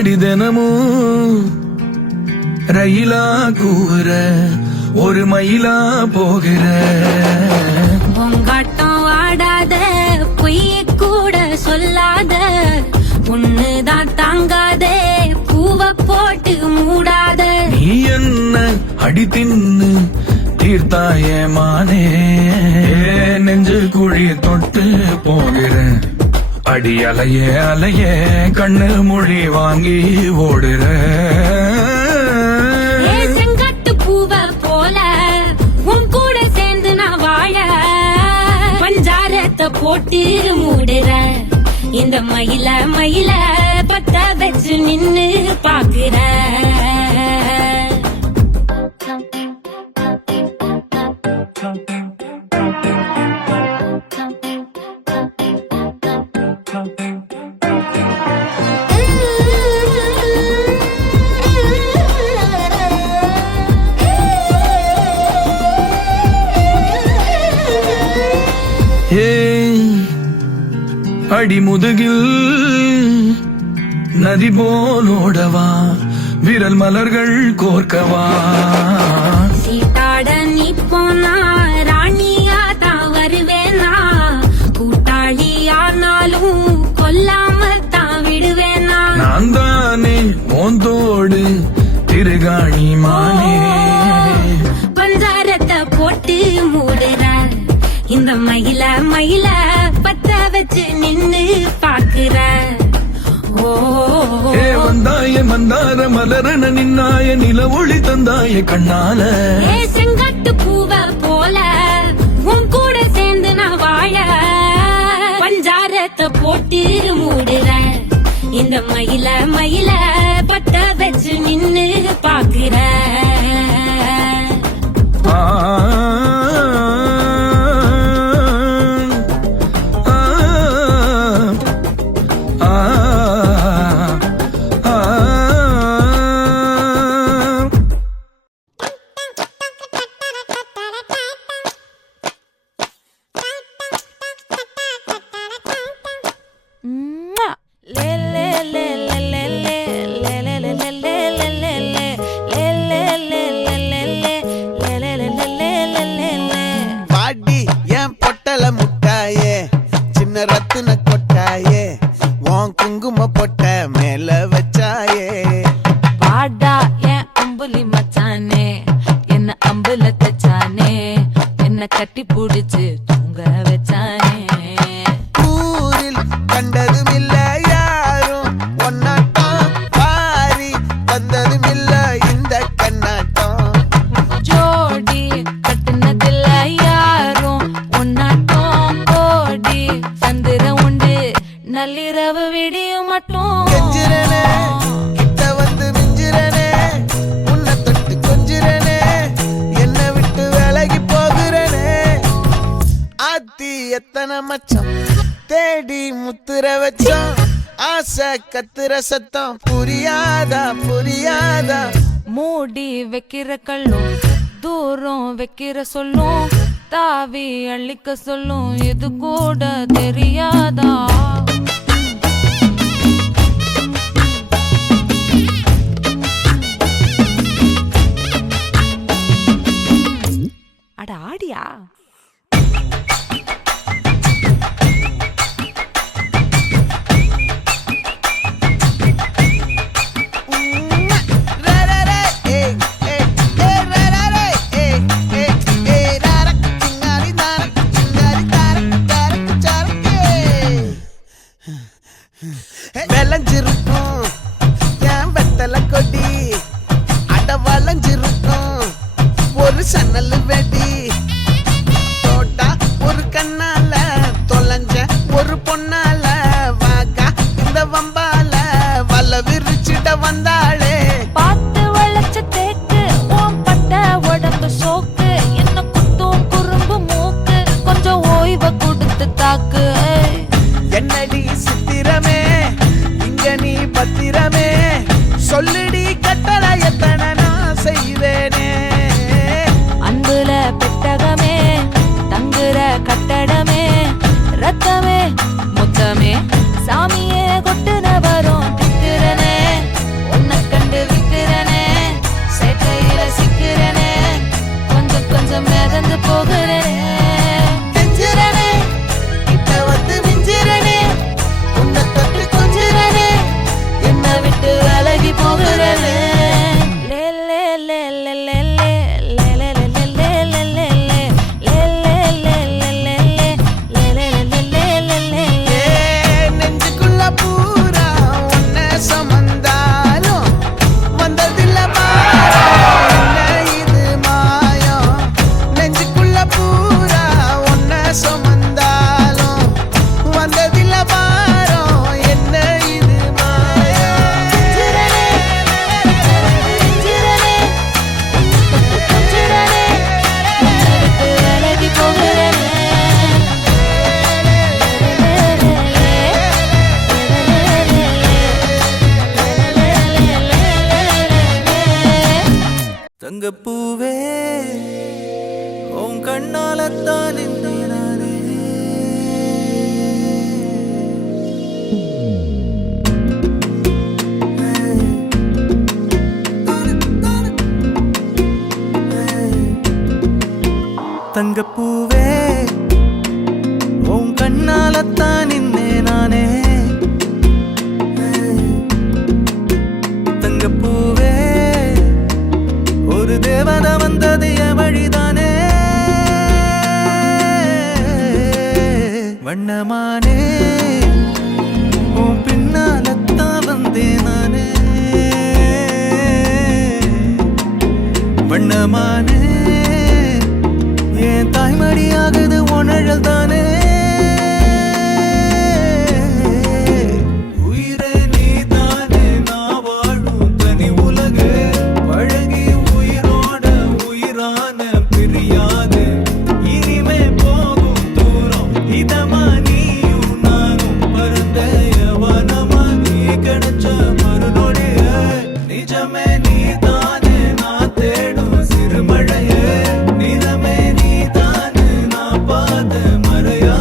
அடி தினமும் ரயிலா கூற ஒரு மயிலா போகிற பொங்காட்டம் ஆடாத பொய்ய கூட சொல்லாத பொண்ணுதான் தாங்காத பூவ போட்டு மூடாத நீ என்ன அடி தின்னு தீர்த்தாயே மானே நெஞ்சு குழி தொட்டு போகிறேன் அடி அலையே அலையே கண்ணு மொழி வாங்கி ஓடுற செங்கட்டு பூவ போல உன் கூட சேர்ந்து நான் வாழ பஞ்சாரத்தை போட்டு மூடுற இந்த மயில மயில பத்த வச்சு நின்னு பாக்குற அடி முதுகில் நதி போலோடவா விரல் மலர்கள் கோர்க்கவா சீட்டாட நீ போனா ராணியா தான் வருவேனா கூட்டாளி ஆனாலும் கொல்லாம தான் விடுவேனா நான் தானே மோந்தோடு திருகாணி மானே பஞ்சாரத்தை போட்டு மூடுற இந்த மயில மயில பத்த வச்சு நின்னு பாக்குற வந்தாய மந்தார மலரன நின்னாய நில ஒளி தந்தாய கண்ணால செங்கட்டு பூவ போல உன் கூட சேர்ந்து நான் வாழ பஞ்சாரத்தை போட்டு மூடுற இந்த மயில மயில பத்த வச்சு நின்னு பாக்குற ரத்தின கொட்டாயே உன் குங்கும பொட்ட மேல வச்சாயே வாடா என் அம்புலி மச்சானே என்ன அம்புல தச்சானே என்ன கட்டி புடிச்சு தூங்க வச்சானே ஊரில் கண்டதும் இல்ல யாரும் ஒன்னாட்டம் பாரி வந்ததும் இல்ல இந்த கண்ணாட்டம் ஜோடி கட்டுனதில்ல யாரும் ஒன்னாட்டம் கோடி சந்திர உண்டு நள்ளிரவு விடியும் மட்டும் கெஞ்சிரனே கிட்ட வந்து மிஞ்சிரனே உன்னை தொட்டு கொஞ்சிரனே என்ன விட்டு விலகி போகிறனே ஆத்தி எத்தனை மச்சம் தேடி முத்துற வச்சோம் ஆசை கத்துற சத்தம் புரியாதா புரியாதா மூடி வைக்கிற கல்லும் தூரம் வைக்கிற சொல்லும் தாவி அள்ளிக்க சொல்லும் இது கூட தெரியாதா அட ஆடியா விளைஞ்சிருக்கும் என் வெத்தலை கொடி அட வளைஞ்சிருக்கும் ஒரு சன்னல் வெடி தோட்டா ஒரு கண்ணால தொலைஞ்ச ஒரு பொண்ணால வாக்கா இந்த வம்பால வல விரிச்சிட வந்தாளே பார்த்து வளைச்ச தேக்கு ஓம் பட்ட உடம்பு சோக்கு என்ன குத்தும் குறும்பு மூக்கு கொஞ்சம் ஓய்வை கொடுத்து தாக்கு என்னடி சித்திரமே இங்க நீ பத்திரமே சொல்லுடி கட்டளை எத்தனை நான் செய்வேனே அன்புல வந்ததில்ல பாரம் என்ன இது மாயம் நெஞ்சுக்குள்ள பூரா ஒன்ன சுமந்தாலும் வந்ததில்ல பாரம் என்ன இது மாயம் தங்கப்பூவே உன் கண்ணாலத்தான் நானே தங்கப்பூவே உன் கண்ணாலத்தான் நானே தங்கப்பூவே ஒரு தேவதை வந்தது என் வழிதானே வண்ணமானே உன் பின்னாலத்தான் வந்தேன் நானே வண்ணமானே என் தாய்மடியாகுது உணழல் தானே உயிரே நீதானே நான் வாழும் தனி உலகு பழகி உயிரோட உயிரான பிரியாது இனிமே போகும் தூரம் இதமா நீயும் நானும் பரந்த யவனமா நீ கிடைச்ச மறுநொடிய நிஜமே நீதானே நான் தேடும் சிறுமழையே நிறமே நீதானே நான் பார்த்த மறையா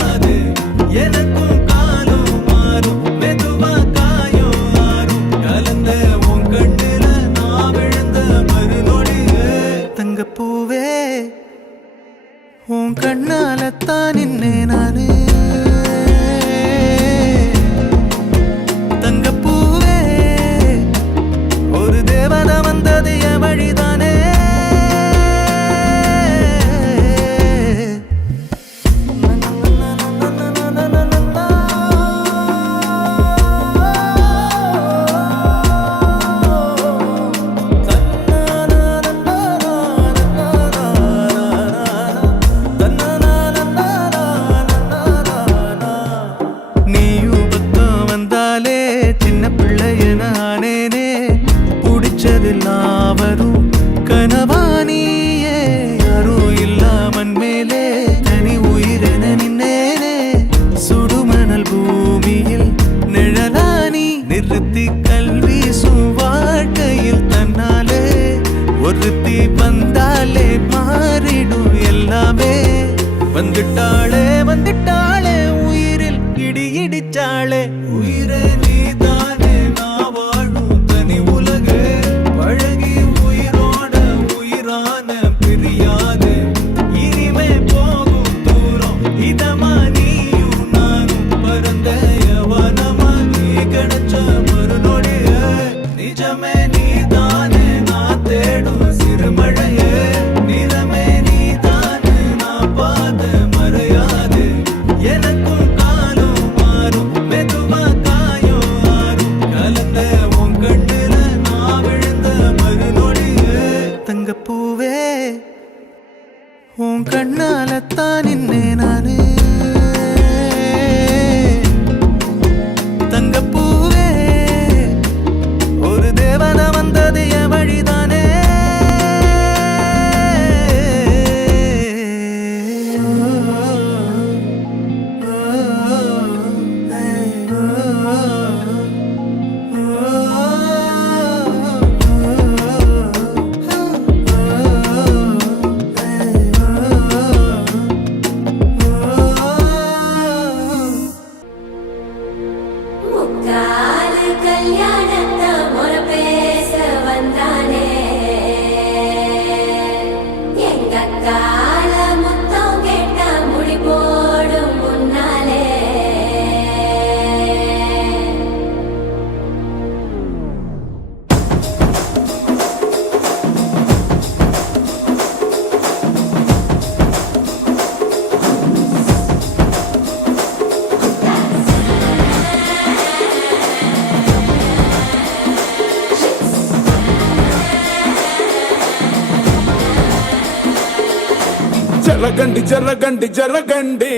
జరగండి జరగండి జరగండి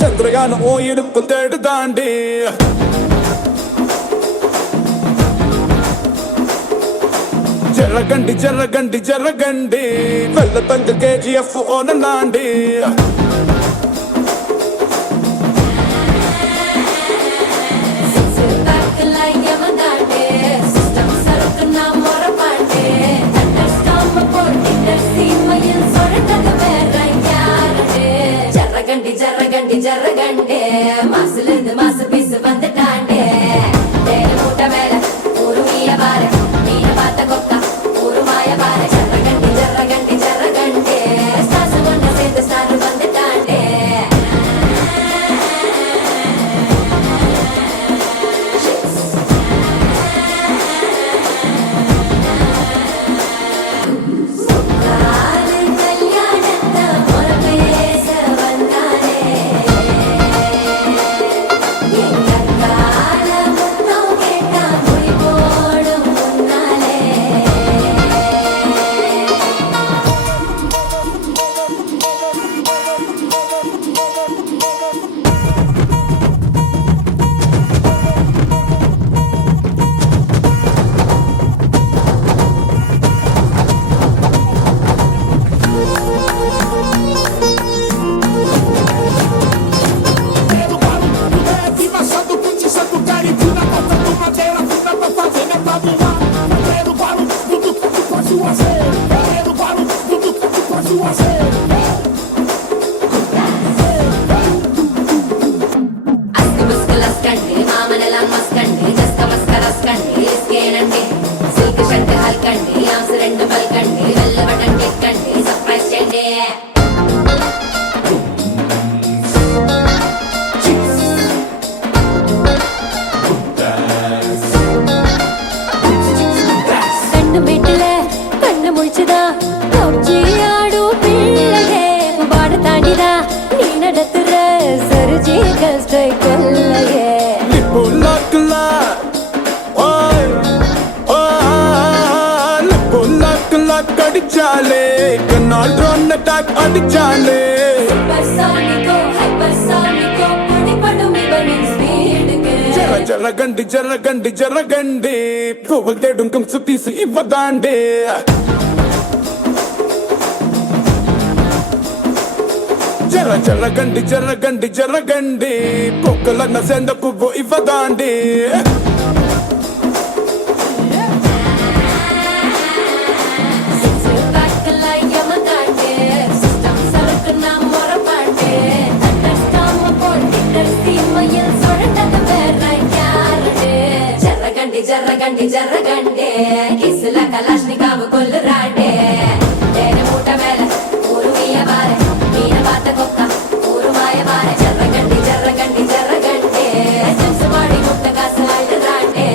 చంద్రయానం ఓ ఇడుపు తేడు దాండి జరగండి జరగండి జరగండి వెళ్ళ తంగ కేజీఎఫ్ ఓనండి ஜரகண்டி ஜரகண்டி ஜரகண்டே மாசுலேந்து மாசு பீசு வந்துட்டாண்டே தேனு மூட்டை மேல ஒரு மீய பாரு மீன பார்த்த கொக்கா ஒரு மாய பாரு ஜரகண்டி ஜரகண்டி ஜரகண்டே ஸ்டாசு ஒன்று சேர்ந்து ஸ்டாரு வந்துட்டாண்டே அடிச்சாலே கண்ணால் ட்ரோன் அட்டாக் அடிச்சாலே ஜரகண்டி ஜரகண்டி ஜரகண்டி புகழ் தேடும் கம்சு பீசு இவதாண்டே ஜரகண்டி ஜரகண்டி ஜரகண்டி பொக்கலನ್ನ சேர்ந்த குபோ இவதாண்டே జరగండి జరగండి కిస్ల కలాష్నికావు కొల్లురాండే తేనె మూట మేల ఊరు మీయ బారె మీన పాత కొక్క ఊరు మాయ బారె జరగండి జరగండి జరగండి సిమ్స్ మాడి ముట్ట కాసాలు రాండే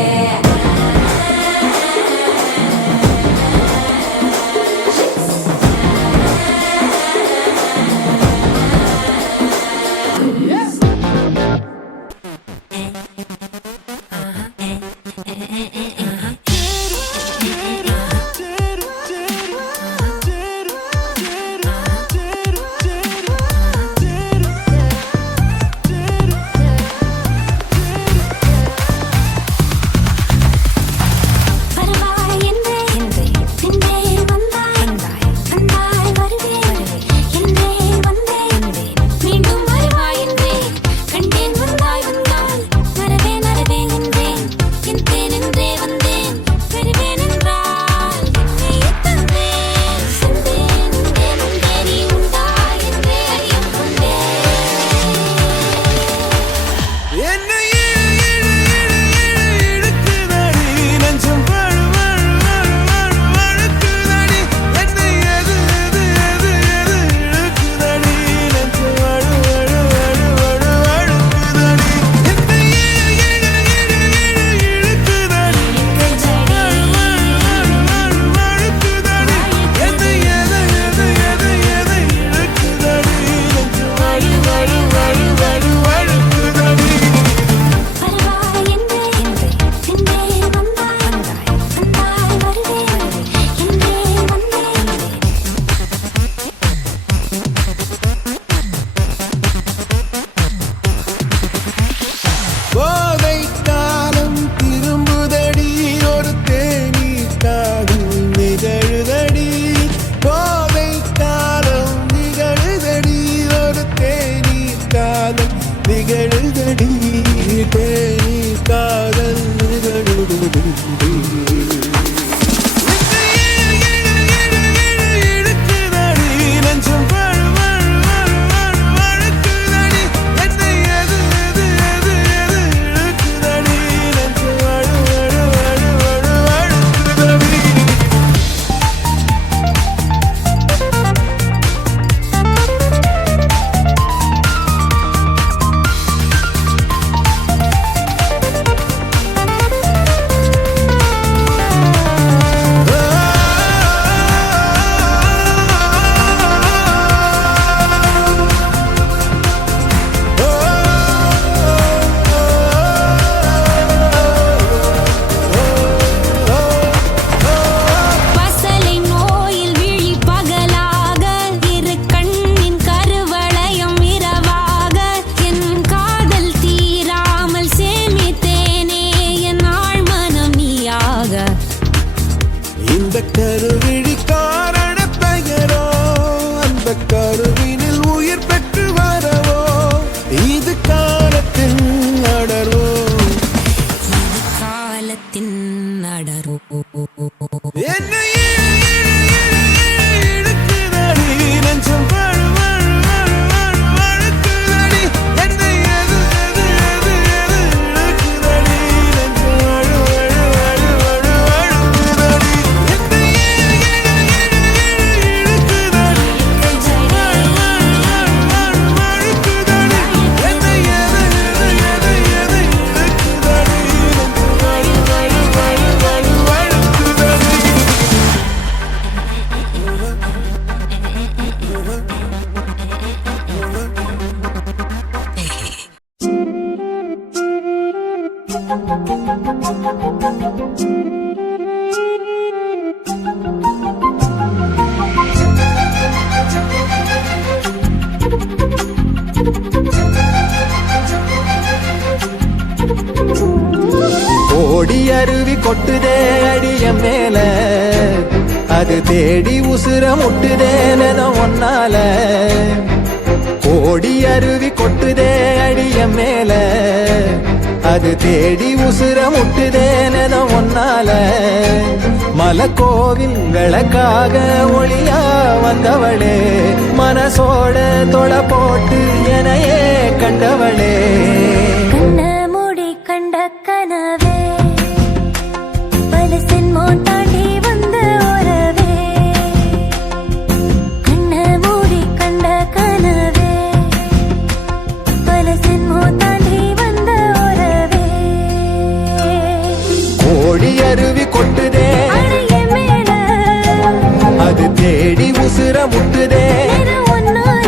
கொட்டுதே அடிய மேல அது தேடி உசுர முட்டுதேன ஒன்னால கோடி அருவி கொட்டுதே அடிய மேல அது தேடி உசுர முட்டுதேன ஒன்னால மலக்கோவில் விளக்காக ஒளியா வந்தவளே மனசோட தொலை போட்டு எனையே கண்டவளே கண்ண மூடி கண்ட கனவே பல சென்மோ தாண்டி வந்த உறவே கண்ண மூடி கண்ட கனவே பல சென்மோ தாண்டி வந்த உறவே கோடி அருவி கொட்டுதே அடைய மேல அது தேடி உசுர முட்டுதே ஒன்னால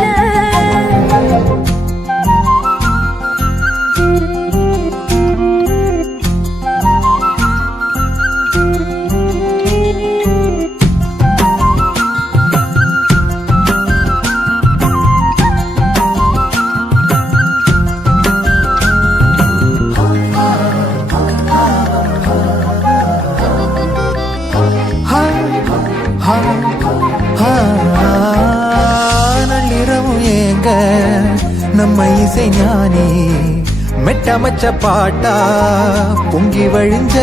நள்ளிரவும் ஏங்க நம்ம இசை ஞானி மெட்டமச்ச பாட்டா பொங்கி வழிஞ்ச